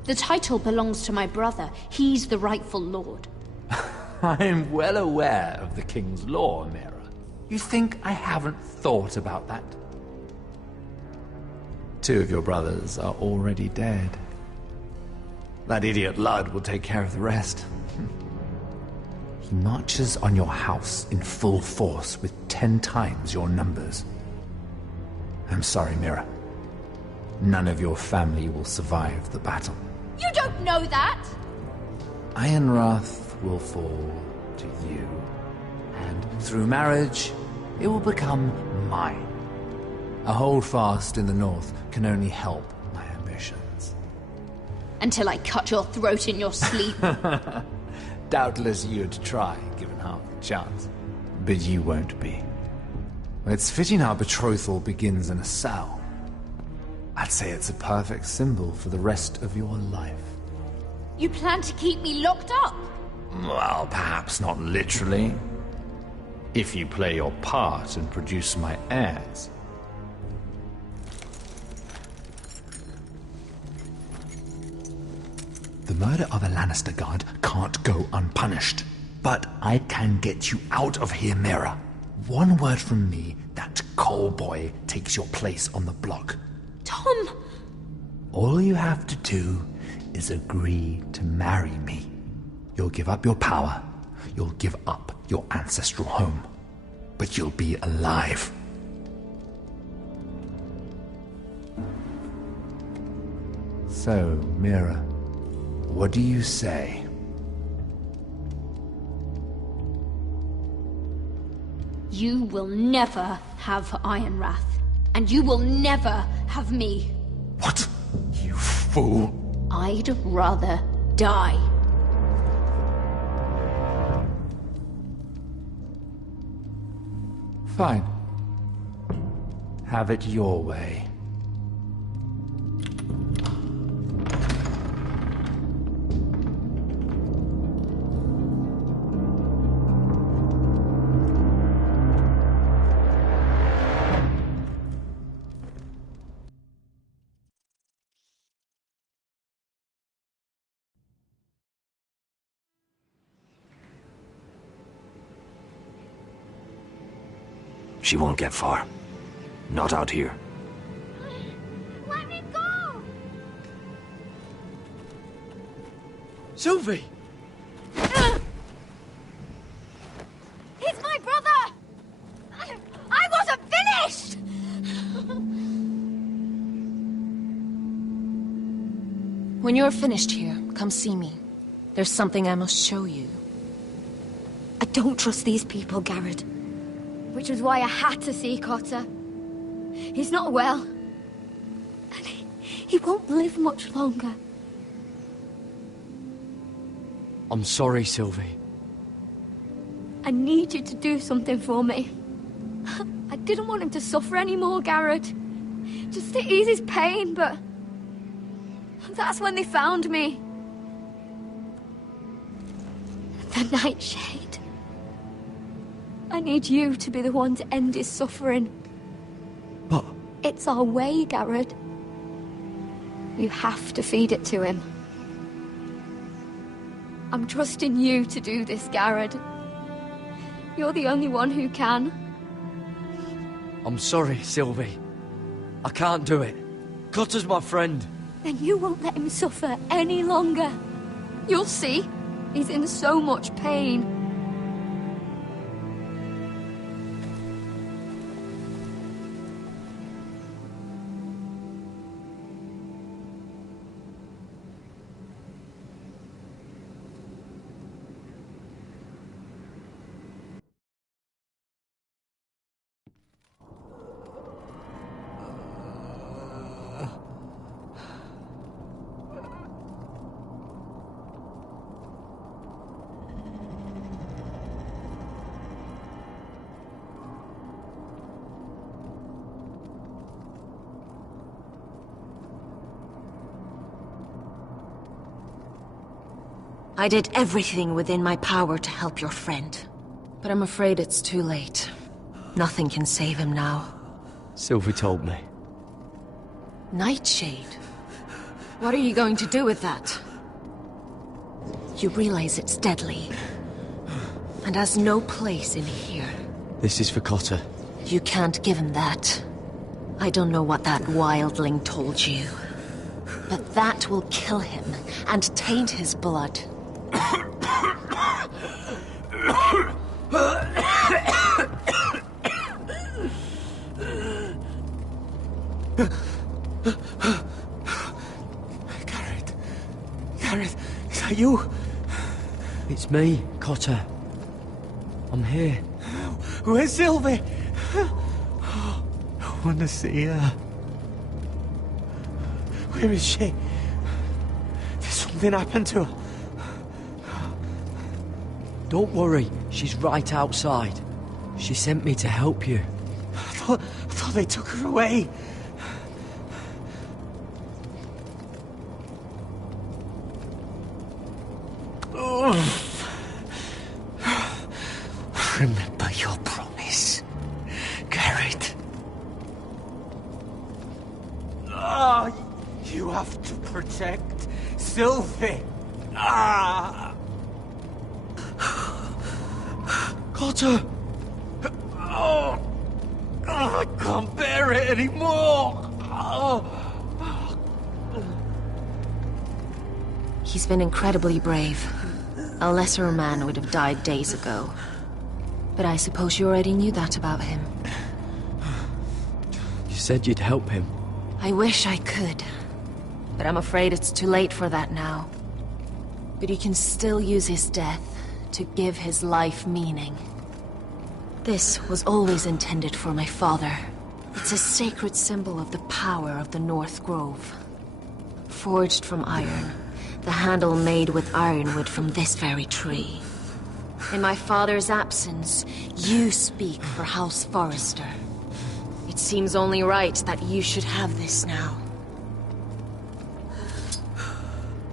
The title belongs to my brother. He's the rightful lord. I am well aware of the king's law, Mira. You think I haven't thought about that? 2 of your brothers are already dead. That idiot Ludd will take care of the rest. He marches on your house in full force with 10 times your numbers. I'm sorry, Mira. None of your family will survive the battle. You don't know that! Ironrath will fall to you, and through marriage, it will become mine. A holdfast in the north can only help my ambitions. Until I cut your throat in your sleep. Doubtless you'd try, given half the chance. But you won't be. It's fitting our betrothal begins in a cell. I'd say it's a perfect symbol for the rest of your life. You plan to keep me locked up? Well, perhaps not literally. If you play your part and produce my heirs. The murder of a Lannister guard can't go unpunished. But I can get you out of here, Mira. One word from me, that coal boy takes your place on the block. Tom! All you have to do is agree to marry me. You'll give up your power. You'll give up your ancestral home. But you'll be alive. So, Mira, what do you say? You will never have Ironrath. And you will never have me. What? You fool! I'd rather die. Fine. Have it your way. She won't get far. Not out here. Let me go! Sylvie! He's my brother! I wasn't finished! When you're finished here, come see me. There's something I must show you. I don't trust these people, Garrett. Which was why I had to see Cotter. He's not well. And he won't live much longer. I'm sorry, Sylvie. I need you to do something for me. I didn't want him to suffer anymore, Garrett. Just to ease his pain, but... that's when they found me. The Nightshade. I need you to be the one to end his suffering. But... it's our way, Garrett. You have to feed it to him. I'm trusting you to do this, Garrett. You're the only one who can. I'm sorry, Sylvie. I can't do it. Cutter's my friend. Then you won't let him suffer any longer. You'll see. He's in so much pain. I did everything within my power to help your friend. But I'm afraid it's too late. Nothing can save him now. Sylvie told me. Nightshade? What are you going to do with that? You realize it's deadly. And has no place in here. This is for Cotter. You can't give him that. I don't know what that wildling told you. But that will kill him and taint his blood. Gareth, is that you? It's me, Cotter. I'm here. Where's Sylvie? I want to see her. Where is she? Did something happen to her? Don't worry, she's right outside. She sent me to help you. I thought they took her away. Remember your promise, Garrett. Ah, you have to protect Sylvie. Ah! Cotter! Oh, I can't bear it anymore. Oh. He's been incredibly brave. A lesser man would have died days ago. But I suppose you already knew that about him. You said you'd help him. I wish I could. But I'm afraid it's too late for that now. But you can still use his death to give his life meaning. This was always intended for my father. It's a sacred symbol of the power of the North Grove. Forged from iron, the handle made with ironwood from this very tree. In my father's absence, you speak for House Forrester. It seems only right that you should have this now.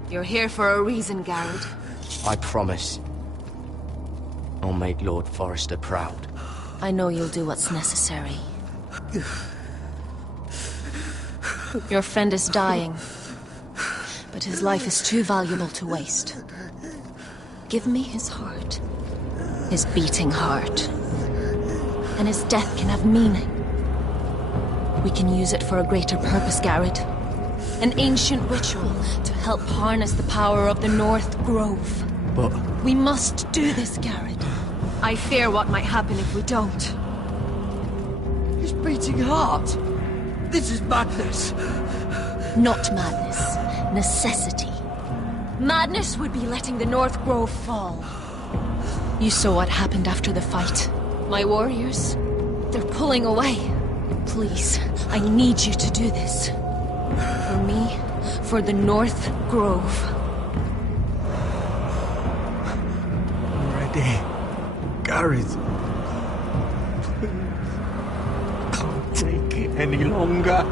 You're here for a reason, Garrett. I promise. I'll make Lord Forrester proud. I know you'll do what's necessary. Your friend is dying, but his life is too valuable to waste. Give me his heart. His beating heart. And his death can have meaning. We can use it for a greater purpose, Garrett. An ancient ritual to help harness the power of the North Grove. But... we must do this, Garrett. I fear what might happen if we don't. His beating heart! This is madness! Not madness. Necessity. Madness would be letting the North Grove fall. You saw what happened after the fight. My warriors, they're pulling away. Please, I need you to do this. For me, for the North Grove. I'm ready. Gareth. I can't take it any longer.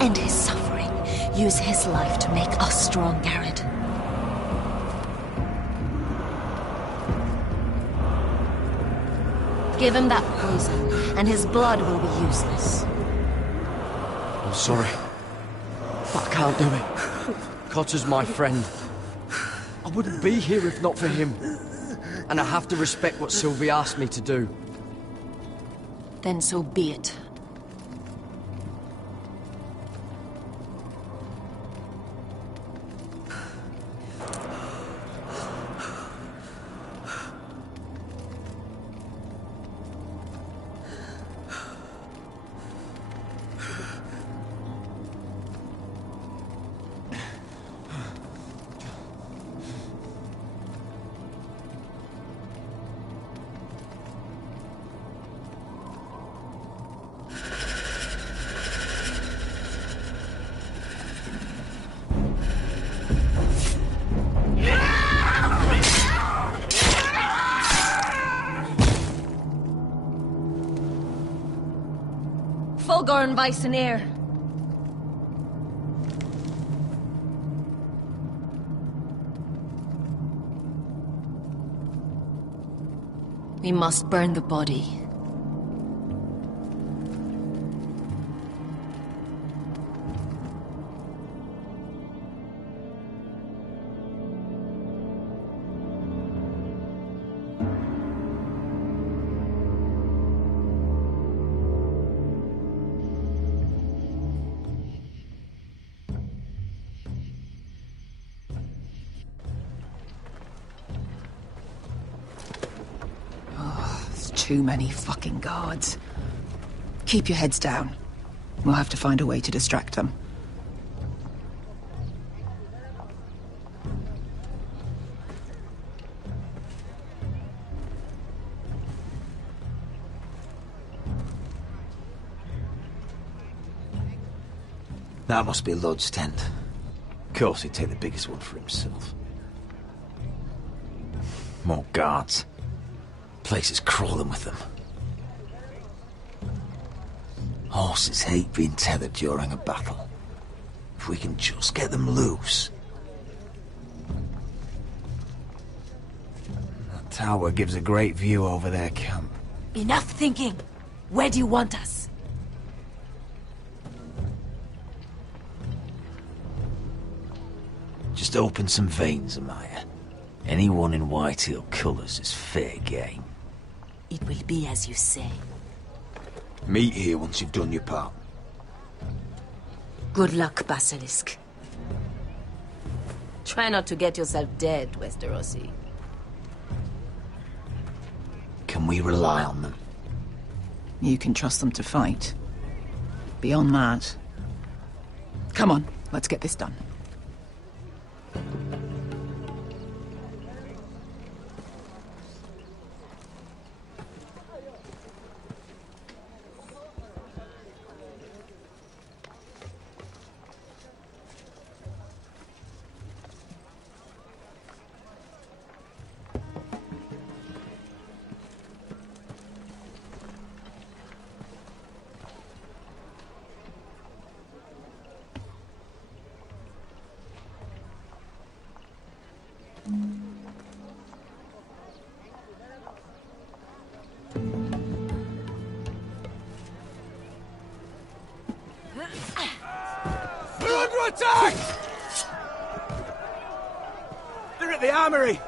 End his suffering. Use his life to make us strong, Garrett. Give him that poison, and his blood will be useless. I'm sorry, but I can't do it. Cotter's my friend. I wouldn't be here if not for him. And I have to respect what Sylvie asked me to do. Then so be it. Fulgorn Vicenair. We must burn the body. Too many fucking guards. Keep your heads down. We'll have to find a way to distract them. That must be Lud's tent. Of course he'd take the biggest one for himself. More guards. Place is crawling with them. Horses hate being tethered during a battle. If we can just get them loose. That tower gives a great view over their camp. Enough thinking! Where do you want us? Just open some veins, Amaya. Anyone in Whitehall colours is fair game. It will be as you say. Meet here once you've done your part. Good luck, Basilisk. Try not to get yourself dead, Westerosi. Can we rely on them? You can trust them to fight. Beyond that... Come on, let's get this done. We're under attack! They're at the armory!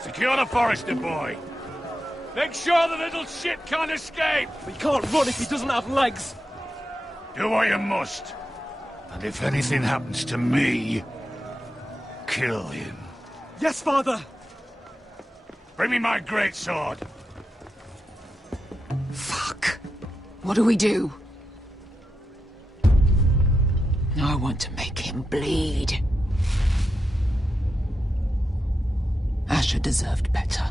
Secure the Forester boy. Make sure the little shit can't escape. He can't run if he doesn't have legs. Do what you must. And if anything happens to me, kill him. Yes, father. Bring me my greatsword. Fuck. What do we do? I want to make him bleed. Asher deserved better.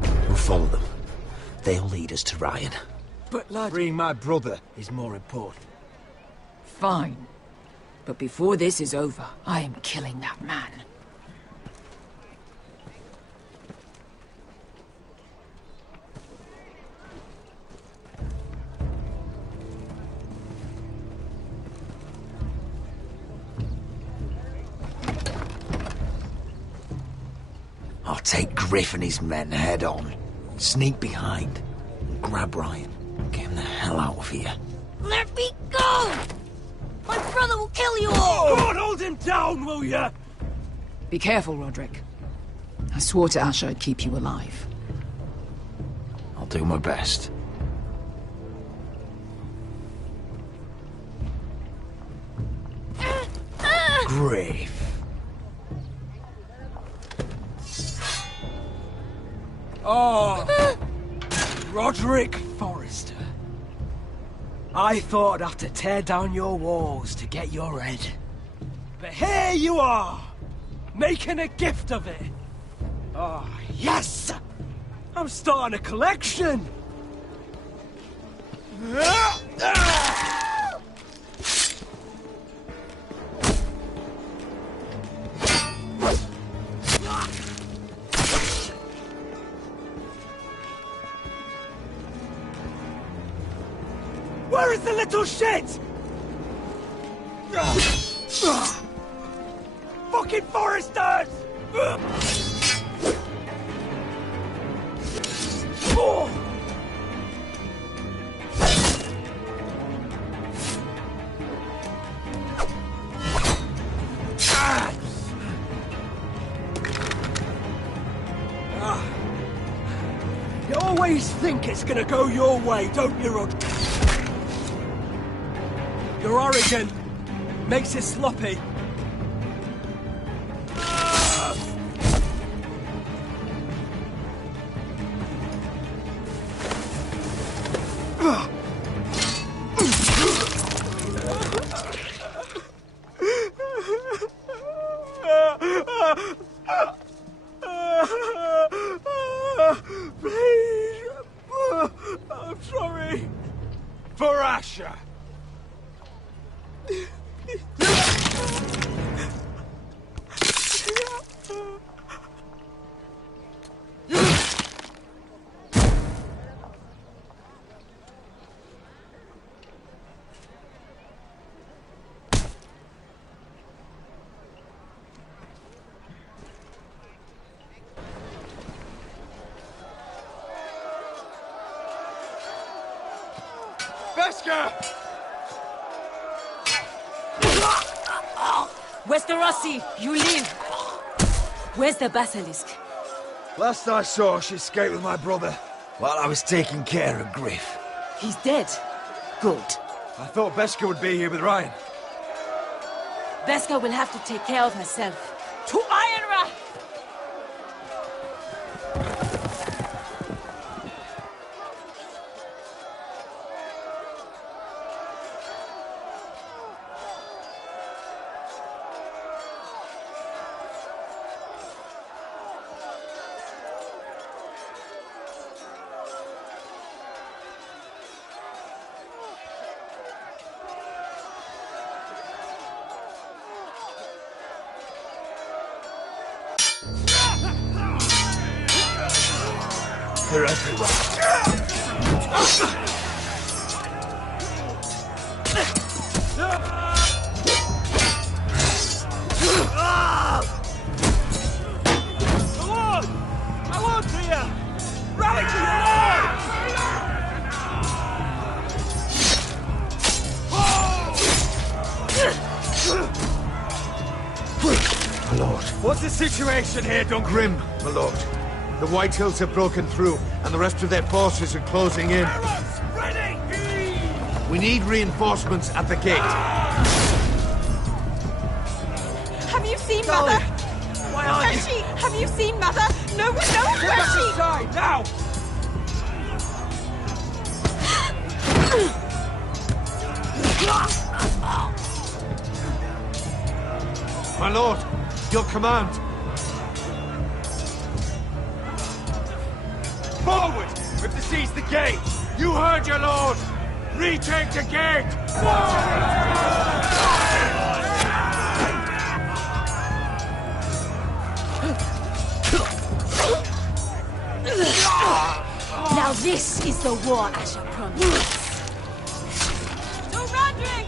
We'll follow them. They'll lead us to Ryan. But lad... Freeing my brother is more important. Fine. But before this is over, I am killing that man. I'll take Griff and his men head on. Sneak behind. And grab Ryan. Get him the hell out of here. Let me go! My brother will kill you all! God, hold him down, will ya? Be careful, Roderick. I swore to Asher I'd keep you alive. I'll do my best. Griff. Oh, Roderick Forrester. I thought I'd have to tear down your walls to get your head. But here you are, making a gift of it. Oh, yes! I'm starting a collection! Where is the little shit? Fucking Foresters! You always think it's gonna go your way, don't you, Rod? You're arrogant. Makes it sloppy. Please. I'm sorry. For Asher. Veska! Westerosi, you live! Where's the basilisk? Last I saw, she escaped with my brother while I was taking care of Griff. He's dead. Good. I thought Beskha would be here with Ryan. Beskha will have to take care of herself. To Ironra! They're everywhere. Lord! My lord's here! Rally to your My lord. What's the situation here, Duncan? Grim, my lord. The White Hills have broken through, and the rest of their forces are closing in. Ready! We need reinforcements at the gate. Have you seen Mother? Why aren't Where's she? Have you seen Mother? No one knows Get where back she... inside, now! My lord, your command. Forward! We have to seize the gate! You heard your lord! Retake the gate! Now this is the war Asher promised. To Roderick!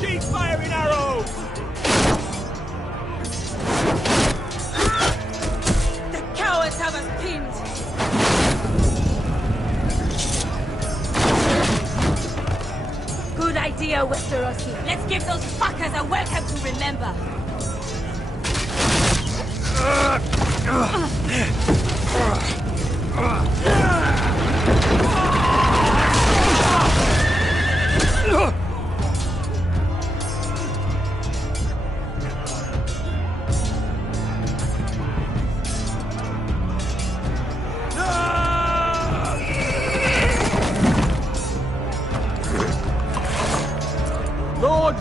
Keep firing arrows! The cowards have us pinned! Good idea, Westerosi. Let's give those fuckers a welcome to remember.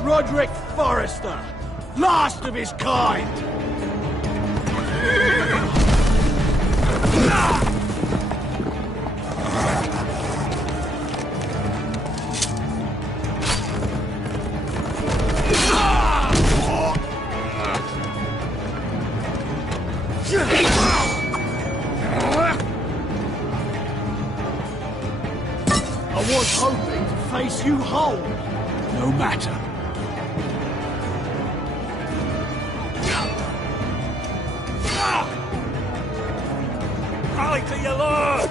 Roderick Forrester, last of his kind! I was hoping to face you whole. No matter. Rally to your lord!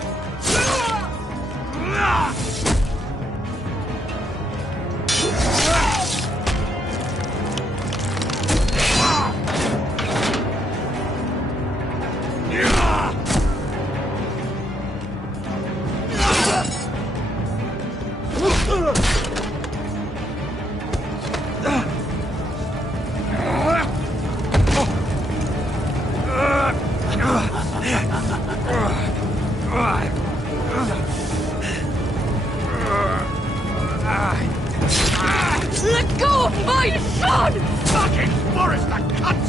Let go of my son! Fucking Forrester, cunt!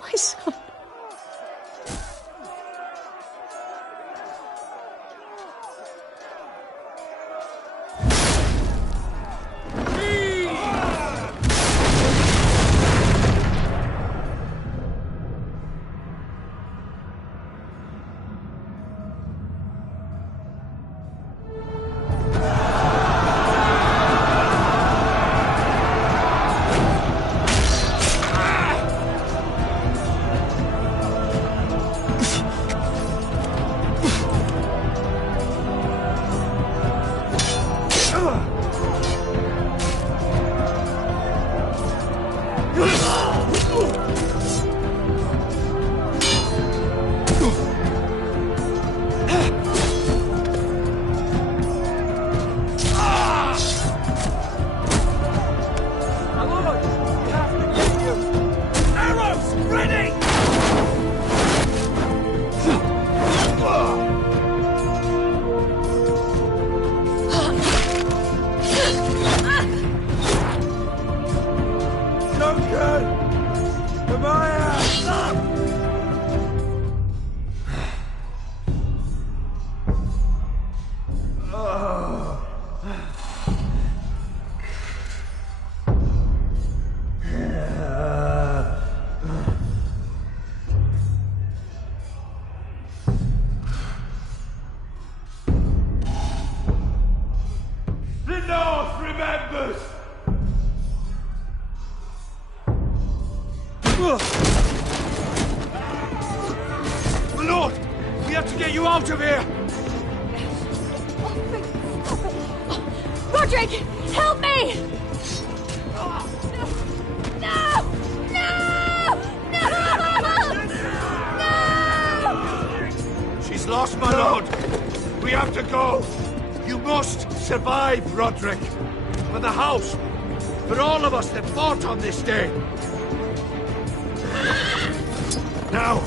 My son. The North remembers! Lord, we have to get you out of here! Roderick, help me! No! No! No! She's lost, my lord. We have to go. You must survive, Roderick. For the house. For all of us that fought on this day. Now.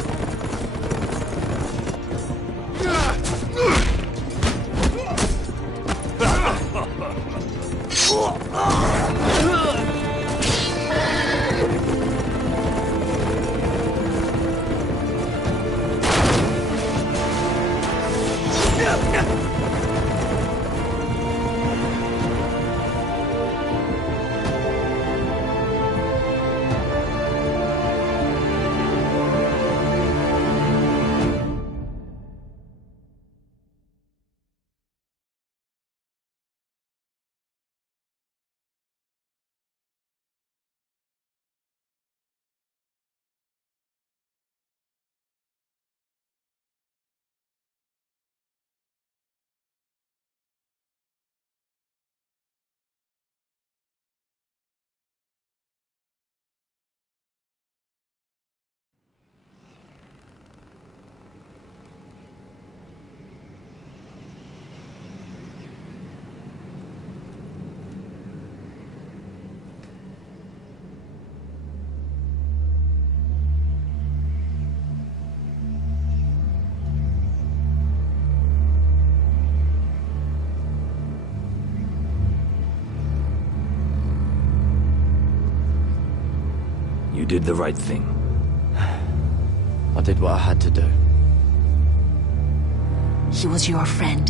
did the right thing. I did what I had to do. He was your friend.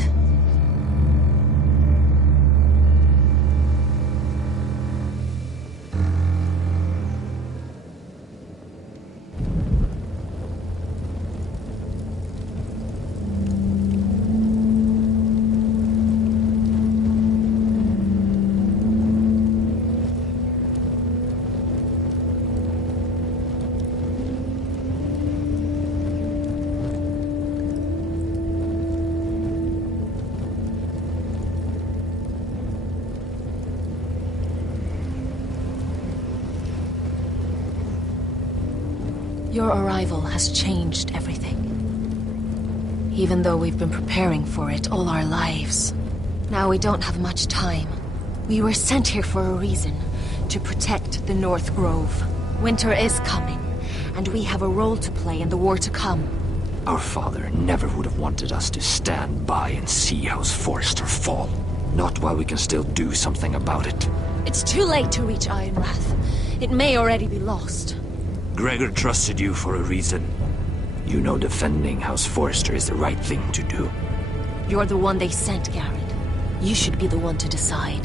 Your arrival has changed everything. Even though we've been preparing for it all our lives. Now we don't have much time. We were sent here for a reason. To protect the North Grove. Winter is coming, and we have a role to play in the war to come. Our father never would have wanted us to stand by and see House Forrester fall. Not while we can still do something about it. It's too late to reach Ironrath. It may already be lost. Gregor trusted you for a reason. You know defending House Forrester is the right thing to do. You're the one they sent, Garrett. You should be the one to decide.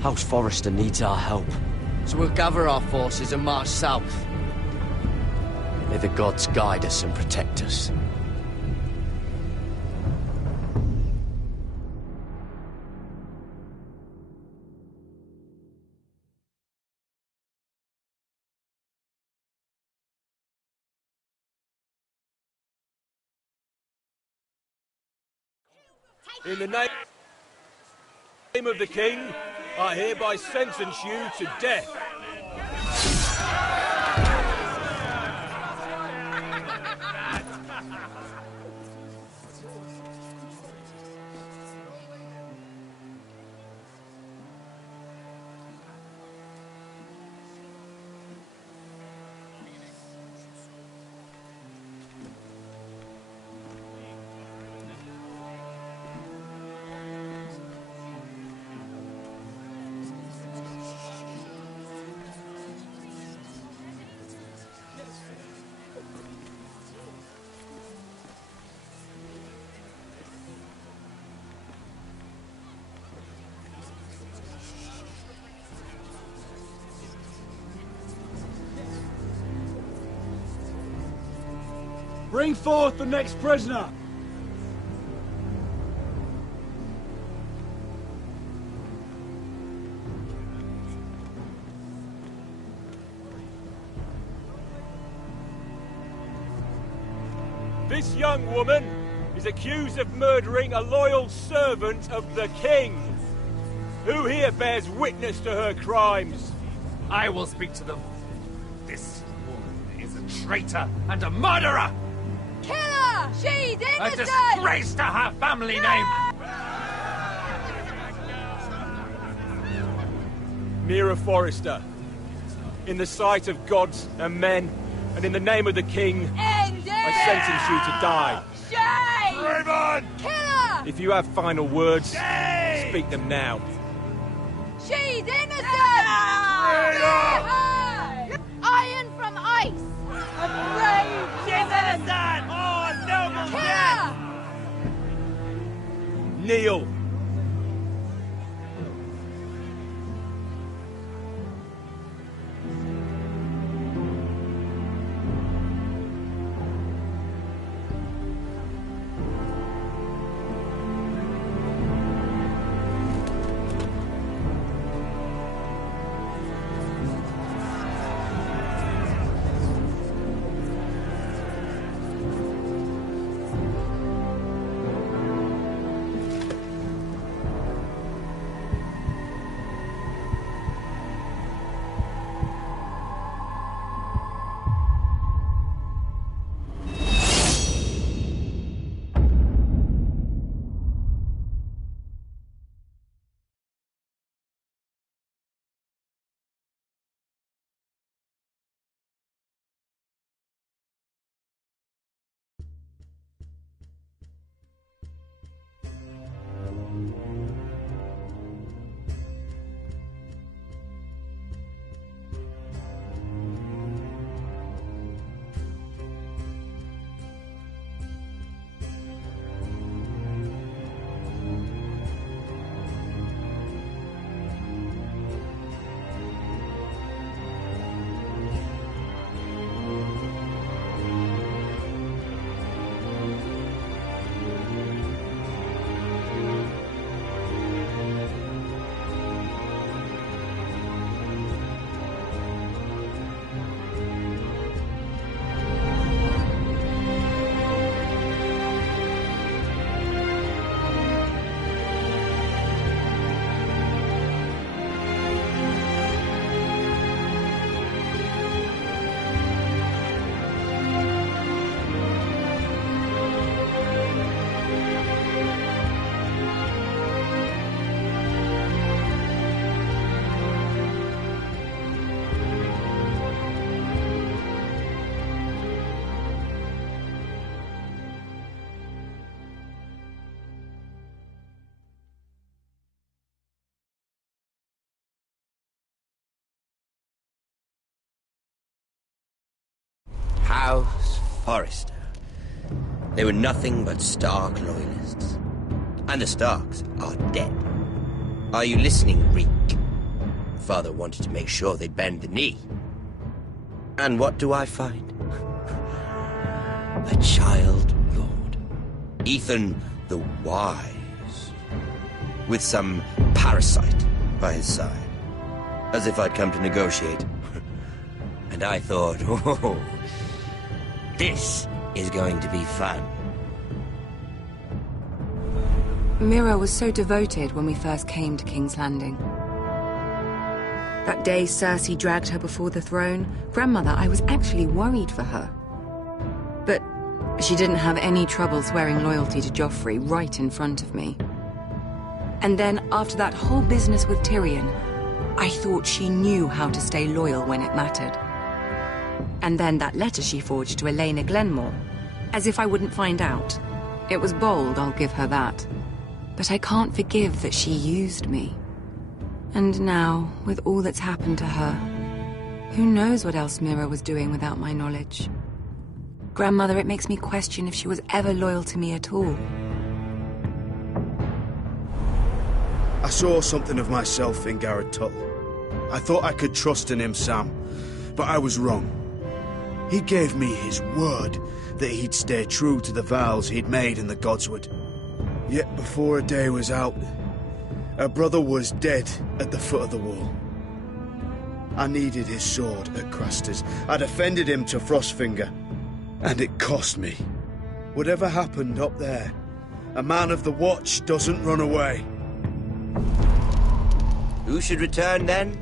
House Forrester needs our help. So we'll gather our forces and march south. May the gods guide us and protect us. In the name of the King, I hereby sentence you to death. Bring forth the next prisoner! This young woman is accused of murdering a loyal servant of the King. Who here bears witness to her crimes? I will speak to them. This woman is a traitor and a murderer! Kill her! She's A innocent! disgrace to her family name! Mira Forrester, in the sight of gods and men, and in the name of the King, I sentence you to die. Shame! Raven! Kill her! If you have final words, speak them now. She's innocent! Iron from ice! A brave! She's innocent! Oh, noble death! Kneel! House Forrester. They were nothing but Stark loyalists. And the Starks are dead. Are you listening, Reek? Father wanted to make sure they'd bend the knee. And what do I find? A child lord. Ethan the Wise. With some parasite by his side. As if I'd come to negotiate. And I thought, oh, this is going to be fun. Mira was so devoted when we first came to King's Landing. That day Cersei dragged her before the throne, Grandmother, I was actually worried for her. But she didn't have any trouble swearing loyalty to Joffrey right in front of me. And then, after that whole business with Tyrion, I thought she knew how to stay loyal when it mattered. And then that letter she forged to Elena Glenmore, as if I wouldn't find out. It was bold, I'll give her that. But I can't forgive that she used me. And now, with all that's happened to her, who knows what else Mira was doing without my knowledge? Grandmother, it makes me question if she was ever loyal to me at all. I saw something of myself in Garrett Tuttle. I thought I could trust in him, Sam, but I was wrong. He gave me his word that he'd stay true to the vows he'd made in the Godswood. Yet before a day was out, her brother was dead at the foot of the wall. I needed his sword at Craster's. I defended him to Frostfinger, and it cost me. Whatever happened up there, a man of the Watch doesn't run away. Who should return then?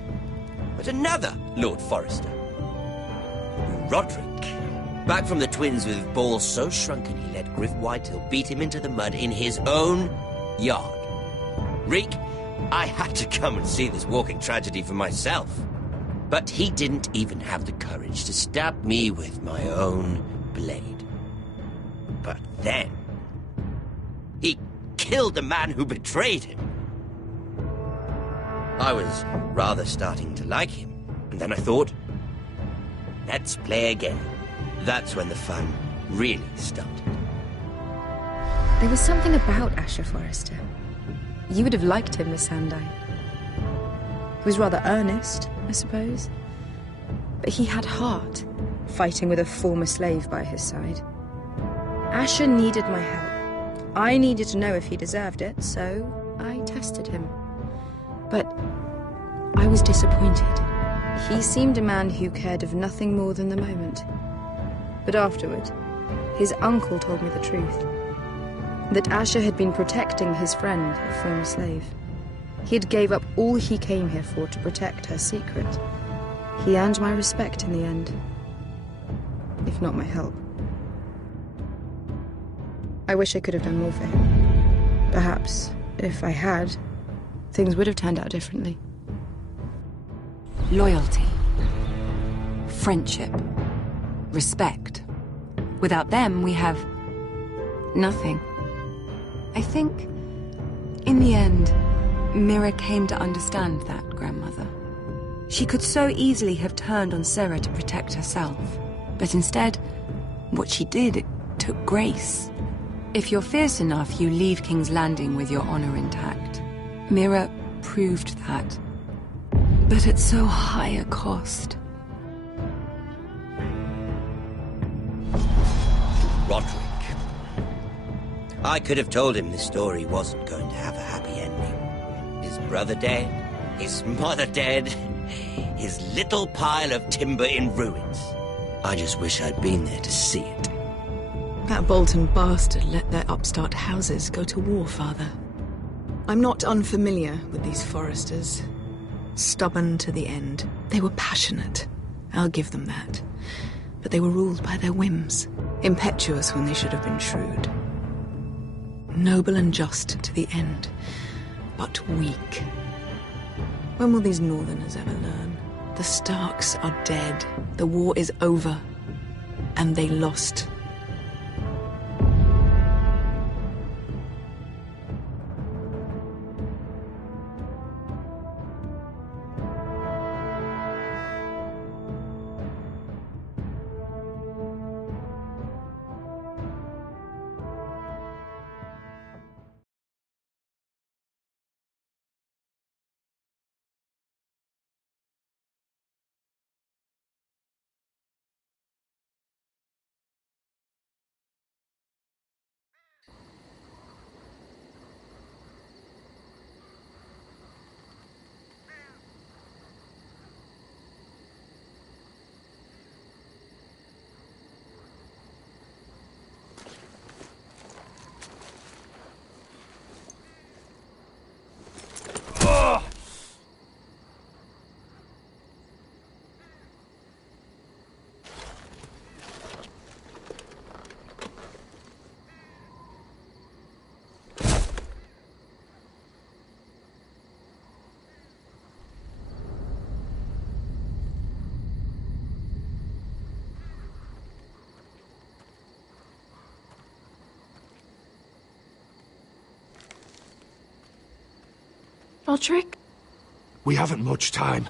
But another Lord Forrester. Roderick. Back from the Twins with balls so shrunken he let Griff Whitehill beat him into the mud in his own yard. Reek, I had to come and see this walking tragedy for myself. But he didn't even have the courage to stab me with my own blade. But then, he killed the man who betrayed him. I was rather starting to like him, and then I thought, let's play again. That's when the fun really started. There was something about Asher Forrester. You would have liked him, Miss Sandine. He was rather earnest, I suppose. But he had heart, fighting with a former slave by his side. Asher needed my help. I needed to know if he deserved it, so I tested him. But I was disappointed. He seemed a man who cared of nothing more than the moment. But afterward, his uncle told me the truth. That Asher had been protecting his friend, a former slave. He had gave up all he came here for to protect her secret. He earned my respect in the end, if not my help. I wish I could have done more for him. Perhaps, if I had, things would have turned out differently. Loyalty. Friendship. Respect. Without them, we have nothing. I think, in the end, Mira came to understand that, Grandmother. She could so easily have turned on Sarah to protect herself. But instead, what she did, it took grace. If you're fierce enough, you leave King's Landing with your honor intact. Mira proved that. But at so high a cost. Roderick. I could have told him this story wasn't going to have a happy ending. His brother dead, his mother dead, his little pile of timber in ruins. I just wish I'd been there to see it. That Bolton bastard let their upstart houses go to war, Father. I'm not unfamiliar with these Forresters. Stubborn to the end. They were passionate. I'll give them that. But they were ruled by their whims. Impetuous when they should have been shrewd. Noble and just to the end, but weak. When will these Northerners ever learn? The Starks are dead. The war is over. And they lost. We haven't much time.